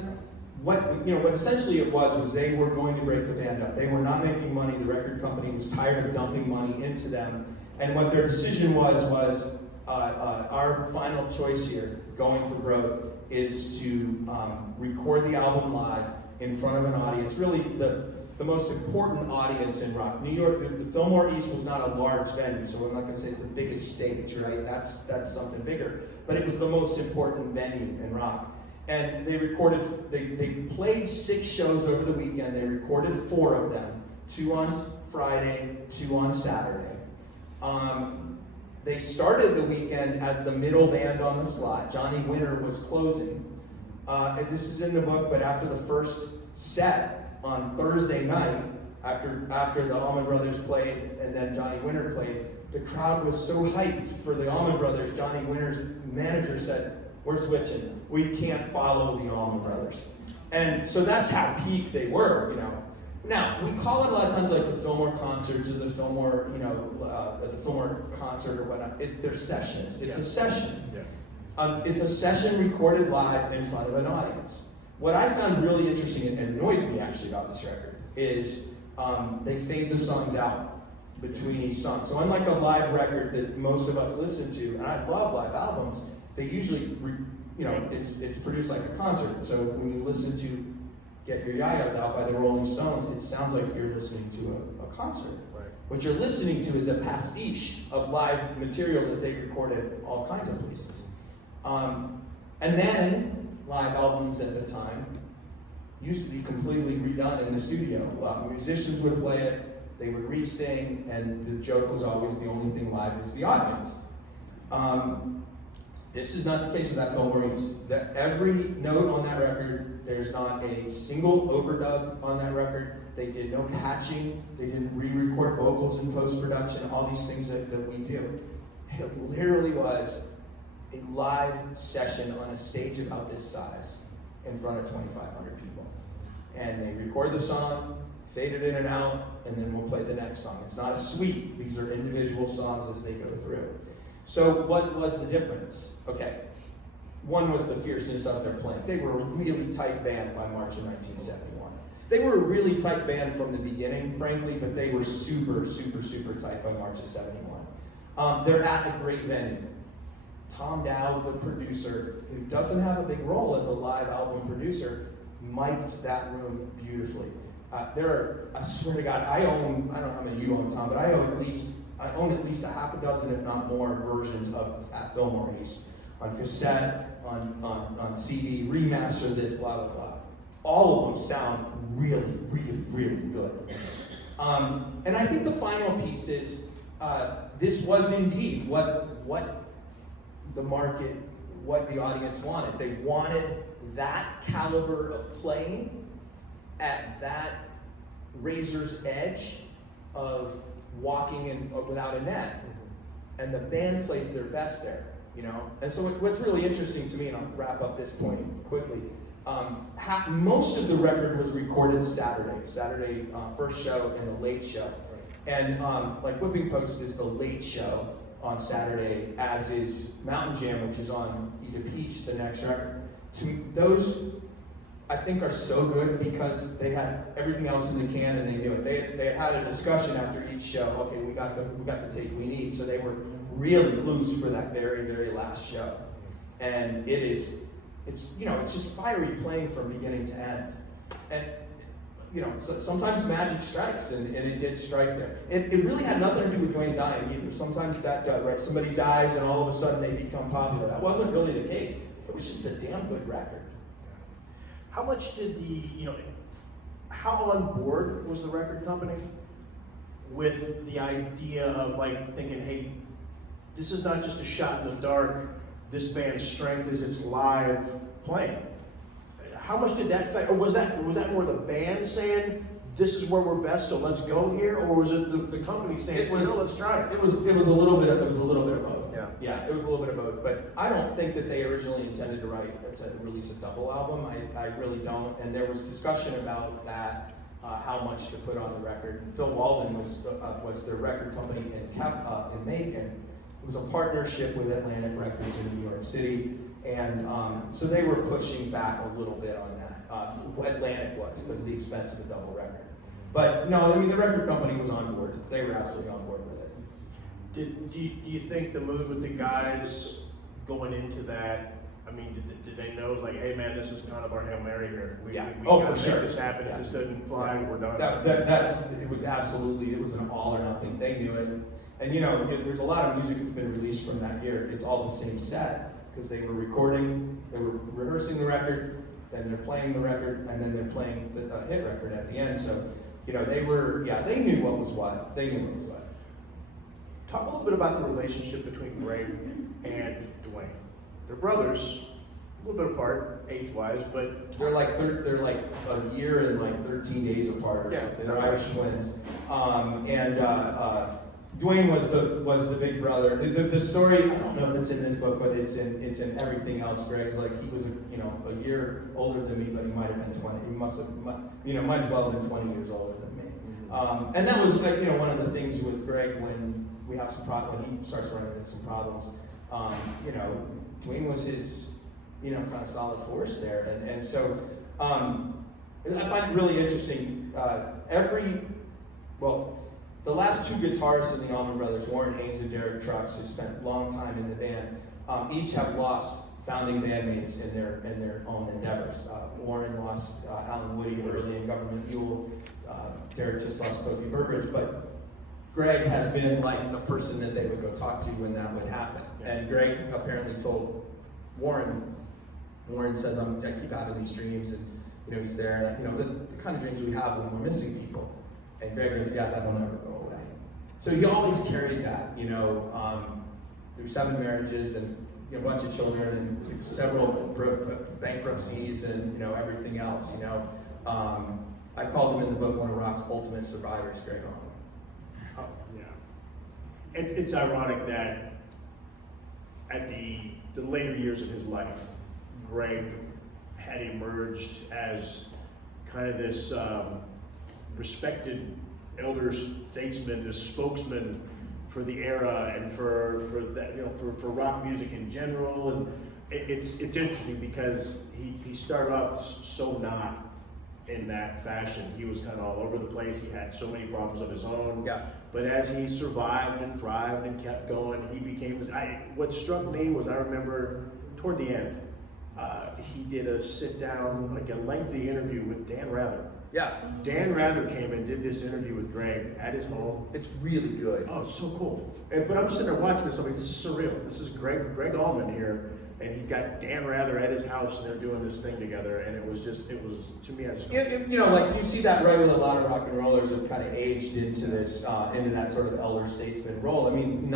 what essentially it was they were going to break the band up. They were not making money. The record company was tired of dumping money into them, and what their decision was our final choice here, going for broke, is to record the album live in front of an audience. Really, the most important audience in rock. New York, the Fillmore East was not a large venue, so I'm not going to say it's the biggest stage, right? That's something bigger. But it was the most important venue in rock. And they played 6 shows over the weekend. They recorded 4 of them, 2 on Friday, 2 on Saturday. They started the weekend as the middle band on the slot. Johnny Winter was closing. And this is in the book, but after the first set on Thursday night, after the Allman Brothers played and then Johnny Winter played, the crowd was so hyped for the Allman Brothers. Johnny Winter's manager said, "We're switching. We can't follow the Allman Brothers." And so that's how peak they were, you know. Now, we call it a lot of times like the Fillmore concerts or the Fillmore, the Fillmore concert or whatnot. They're sessions. It's a session. Yeah. It's a session recorded live in front of an audience. What I found really interesting and annoys me actually about this record is they fade the songs out between each song. So unlike a live record that most of us listen to, and I love live albums, they usually, it's produced like a concert. So when you listen to Get Your Yayas Out by the Rolling Stones, it sounds like you're listening to a concert. Right. What you're listening to is a pastiche of live material that they recorded all kinds of places. And then live albums at the time used to be completely redone in the studio. Musicians would play it, they would re-sing, and the joke was always the only thing live is the audience. This is not the case with that Fillmore East. That every note on that record, there's not a single overdub on that record. They did no patching. They didn't re-record vocals in post-production, all these things that we do. It literally was a live session on a stage about this size in front of 2,500 people. And they record the song, fade it in and out, and then we'll play the next song. It's not a suite. These are individual songs as they go through. So what was the difference? Okay, one was the fierceness of their playing. They were a really tight band by March of 1971. They were a really tight band from the beginning, frankly, but they were super, super, super tight by March of 71. They're at a great venue. Tom Dowd, the producer, who doesn't have a big role as a live album producer, mic'd that room beautifully. I swear to God, I don't know how many you own, Tom, but I own at least a half a dozen, if not more, versions of At Fillmore East. On cassette, on CD, remaster this, blah, blah, blah. All of them sound really, really, really good. And I think the final piece is, this was indeed what the market, what the audience wanted. They wanted that caliber of playing at that razor's edge of walking in without a net. And the band plays their best there, you know? And so what's really interesting to me, and I'll wrap up this point quickly, most of the record was recorded Saturday first show and the late show. And like Whipping Post is the late show on Saturday, as is Mountain Jam, which is on Eat a Peach, the next record. To me, those I think are so good because they had everything else in the can and they knew it. They had a discussion after each show. Okay, we got the tape we need. So they were really loose for that very, very last show. And it's just fiery playing from beginning to end. And so sometimes magic strikes, and it did strike there. It really had nothing to do with Duane dying either. Sometimes that does, right? Somebody dies and all of a sudden they become popular. That wasn't really the case. It was just a damn good record. How much did how on board was the record company with the idea of like thinking, hey, this is not just a shot in the dark, this band's strength is its live playing? How much did that affect, or was that more the band saying, this is where we're best, so let's go here, or was it the company saying, let's try it? It was a little bit of both. Yeah, it was a little bit of both. But I don't think that they originally intended to release a double album. I really don't. And there was discussion about that, how much to put on the record. Phil Walden was their record company in Macon. It was a partnership with Atlantic Records in New York City. And so they were pushing back a little bit on that. Atlantic was, because of the expense of a double record. But no, I mean, the record company was on board. They were absolutely on board with it. Do you think the mood with the guys going into that, I mean, did they know, like, hey man, this is kind of our Hail Mary here. We for sure. This happen. If this doesn't fly, we're done. It was an all or nothing. They knew it. And there's a lot of music that's been released from that year. It's all the same set. because they were recording, they were rehearsing the record, then they're playing the record, and then they're playing the hit record at the end. So, you know, they knew what was what. They knew what was what. Talk a little bit about the relationship between Gregg and Duane. They're brothers, a little bit apart age-wise, but They're like a year and like 13 days apart or something. They're Irish twins. Duane was the big brother. The story, I don't know if it's in this book, but it's in everything else. Gregg's like, he was a year older than me, but he might have been 20. He might as well have been 20 years older than me. And that was one of the things with Gregg when we have some when he starts running into some problems. Duane was his kind of solid force there, and so I find it really interesting. The last two guitarists in the Allman Brothers, Warren Haynes and Derek Trucks, who spent a long time in the band, each have lost founding bandmates in their own endeavors. Warren lost Alan Woody early in Government Mule. Derek just lost Kofi Burbridge, but Gregg has been like the person that they would go talk to when that would happen. And Gregg apparently told Warren. Warren says, I keep having these dreams, and he's there, and the kind of dreams we have when we're missing people. And Gregg goes, yeah, that will never go away. So he always carried that, through 7 marriages and a bunch of children and several bankruptcies and everything else. I called him in the book one of rock's ultimate survivors, Gregg Allman. oh, yeah, it's ironic that at the later years of his life, Gregg had emerged as kind of this respected elder statesman, this spokesman for the era and for that, for rock music in general. And it's interesting because he started off so not in that fashion. He was kind of all over the place. He had so many problems of his own. Yeah. But as he survived and thrived and kept going, he became. What struck me was I remember toward the end, he did a sit down, like a lengthy interview with Dan Rather. Yeah. Dan Rather came and did this interview with Gregg at his home. It's really good. Oh, it's so cool. But I'm sitting there watching this. I mean, this is surreal. This is Gregg Allman here, and he's got Dan Rather at his house, and they're doing this thing together. And it was to me, I just like you see that right with a lot of rock and rollers have kind of aged into this, into that sort of elder statesman role. I mean,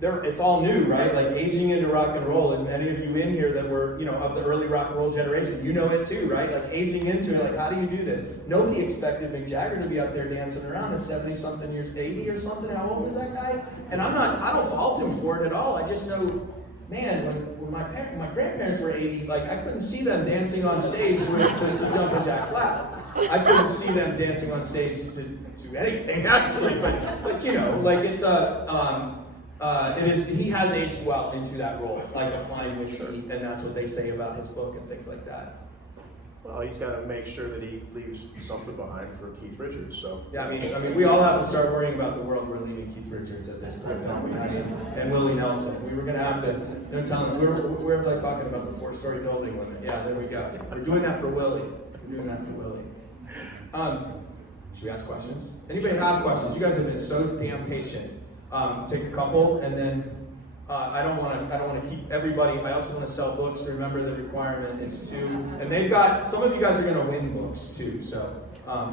it's all new, right? Like aging into rock and roll, and many of you in here that were, of the early rock and roll generation, it too, right? Like aging into it, like how do you do this? Nobody expected Mick Jagger to be up there dancing around at 70-something years, 80 or something. How old is that guy? And I don't fault him for it at all. I just know, man, when my grandparents were 80, like I couldn't see them dancing on stage to Jumpin' Jack Flat. I couldn't see them dancing on stage to anything actually, but like it's he has aged well into that role, like a fine whiskey, and that's what they say about his book and things like that. Well, he's got to make sure that he leaves something behind for Keith Richards. So yeah, I mean, we all have to start worrying about the world we're leaving Keith Richards at this point in time. And Willie Nelson. We were going to have to tell him where was I talking about the 4-story building limit? Yeah, there we go. We're doing that for Willie. Should we ask questions? Anybody have questions? You guys have been so damn patient. Take a couple, and then I don't want to keep everybody. I also want to sell books. Remember, the requirement is 2, and they've got some of you guys are going to win books too. So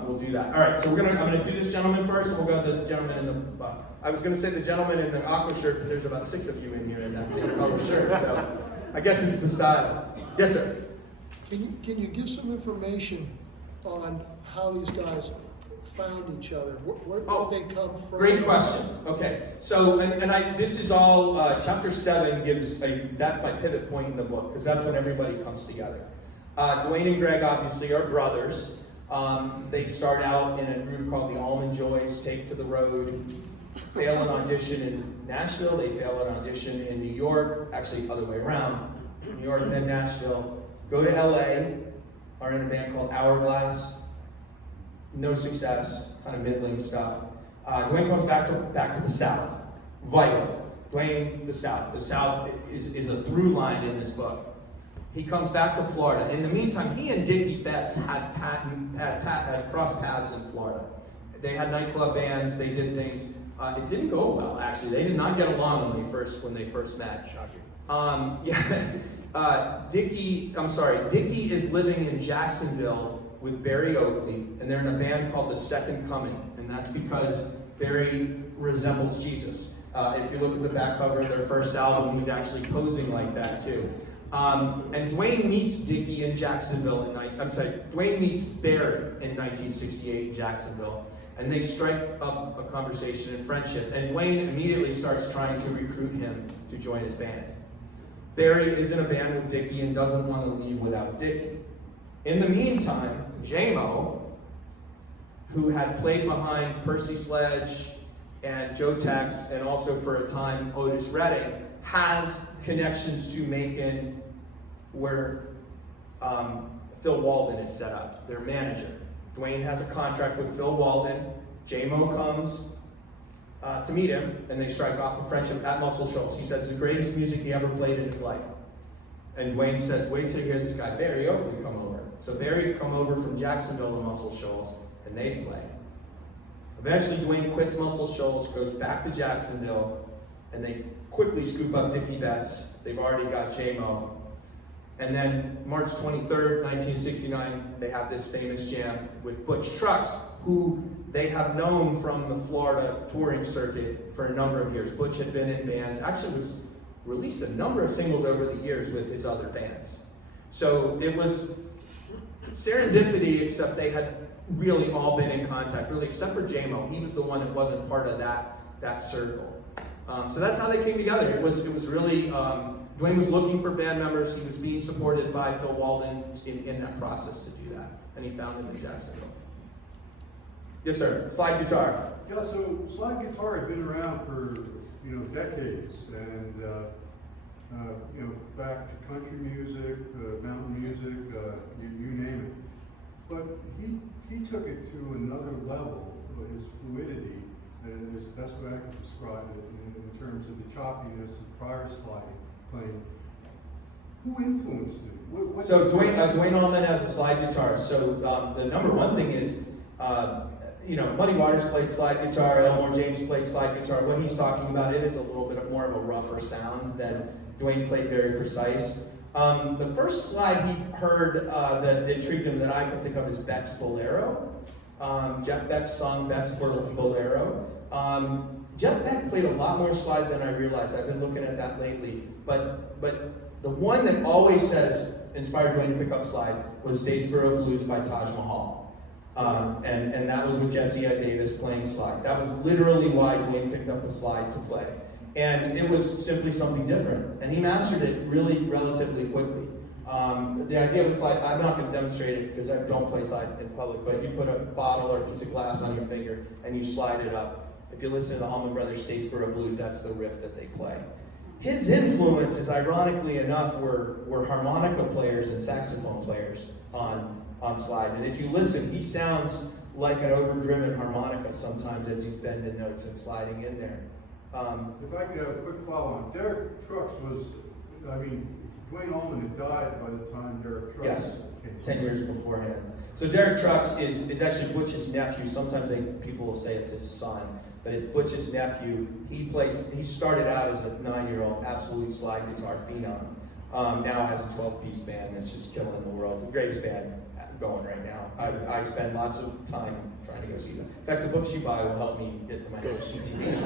we'll do that. All right. So I'm going to do this gentleman first, and we'll go to the gentleman in the. I was going to say the gentleman in the aqua shirt, but there's about 6 of you in here in that same color shirt. So I guess it's the style. Yes, sir. Can you give some information on how these guys found each other? Where did they come from? Great question. Okay, so this is all chapter 7 gives that's my pivot point in the book because that's when everybody comes together. Duane and Gregg obviously are brothers. They start out in a group called the Allman Joys, take to the road, fail an audition in Nashville. They fail an audition in New York. Actually, other way around. New York, then Nashville. Go to LA. Are in a band called Hourglass. No success, kind of middling stuff. Duane comes back to the South. Vital. Duane, the South. The South is a through line in this book. He comes back to Florida. In the meantime, he and Dickie Betts had crossed paths in Florida. They had nightclub bands. They did things. It didn't go well, actually. They did not get along when they first met. Shocking. Dickie is living in Jacksonville with Barry Oakley, and they're in a band called The Second Coming, and that's because Barry resembles Jesus. If you look at the back cover of their first album, he's actually posing like that too. And Duane meets Dickie in Jacksonville. Duane meets Barry in 1968 in Jacksonville, and they strike up a conversation and friendship. And Duane immediately starts trying to recruit him to join his band. Barry is in a band with Dickie and doesn't want to leave without Dickie. In the meantime, Jaimoe, who had played behind Percy Sledge and Joe Tex, and also for a time Otis Redding, has connections to Macon, where Phil Walden is set up, their manager. Duane has a contract with Phil Walden. Jaimoe comes to meet him, and they strike off a friendship at Muscle Shoals. He says the greatest music he ever played in his life. And Duane says, wait till you hear this guy Barry Oakley come over. So Barry come over from Jacksonville to Muscle Shoals, and they play. Eventually, Duane quits Muscle Shoals, goes back to Jacksonville, and they quickly scoop up Dickie Betts. They've already got Jaimoe. And then March 23rd, 1969, they have this famous jam with Butch Trucks, who they have known from the Florida touring circuit for a number of years. Butch had been in bands, actually was released a number of singles over the years with his other bands. So it was serendipity, except they had really all been in contact, really, except for Jaimoe. He was the one that wasn't part of that circle. So that's how they came together. It was really, Duane was looking for band members. He was being supported by Phil Walden in that process to do that, and he found them in Jacksonville. Yes, sir. Slide guitar. Yeah, so slide guitar had been around for decades, and back to country music, mountain music, you name it. But he took it to another level. His fluidity is the best way I can describe it in terms of the choppiness of prior sliding playing. Who influenced it? So Duane Allman has a slide guitar. So the number one thing is, Muddy Waters played slide guitar, Elmore James played slide guitar. What he's talking about, it is a little bit more of a rougher sound than Duane played, very precise. The first slide he heard that intrigued him that I can think of is Beck's Bolero. Jeff Beck sung Beck's Bolero. Jeff Beck played a lot more slide than I realized. I've been looking at that lately. But the one that always says inspired Duane to pick up slide was Statesboro Blues by Taj Mahal. And that was with Jesse Ed Davis playing slide. That was literally why Duane picked up the slide to play. And it was simply something different. And he mastered it really relatively quickly. The idea of a slide, I'm not going to demonstrate it because I don't play slide in public, but you put a bottle or a piece of glass on your finger and you slide it up. If you listen to the Allman Brothers Statesboro Blues, that's the riff that they play. His influences, ironically enough, were harmonica players and saxophone players on slide. And if you listen, he sounds like an overdriven harmonica sometimes as he's bending notes and sliding in there. If I could have a quick follow-on. Derek Trucks Duane Allman had died by the time Derek Trucks came. 10 years beforehand. So Derek Trucks is actually Butch's nephew. Sometimes people will say it's his son, but it's Butch's nephew. He started out as a 9-year-old absolute slide guitar phenom. Now has a 12-piece band that's just killing the world. The greatest band going right now. I spend lots of time trying to go see them. In fact, the books you buy will help me get to my next CTV.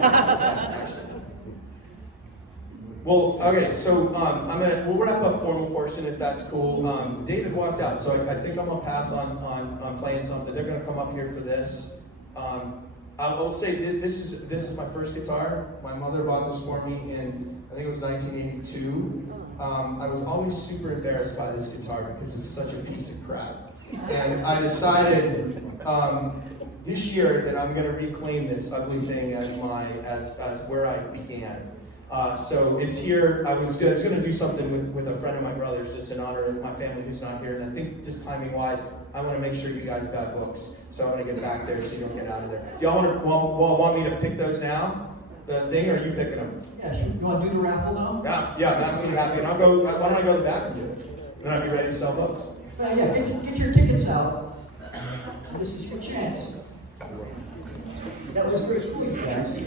Well, okay, so we'll wrap up formal portion if that's cool. David walked out, so I think I'm gonna pass on playing something. They're gonna come up here for this. I'll say this is my first guitar. My mother bought this for me in, I think it was 1982. I was always super embarrassed by this guitar because it's such a piece of crap. And I decided this year that I'm gonna reclaim this ugly thing as where I began. So it's here. I was going to do something with a friend of my brother's just in honor of my family who's not here. And I think just timing wise, I want to make sure you guys got books. So I'm going to get back there so you don't get out of there. Do y'all want me to pick those now? The thing, or are you picking them? Yeah, sure. You want to do the raffle now? Yeah, that's what happy. And I'll go. Why don't I go to the back and do it? Then I'll be ready to sell books. Yeah, get your tickets out. This is your chance. That was great for you guys.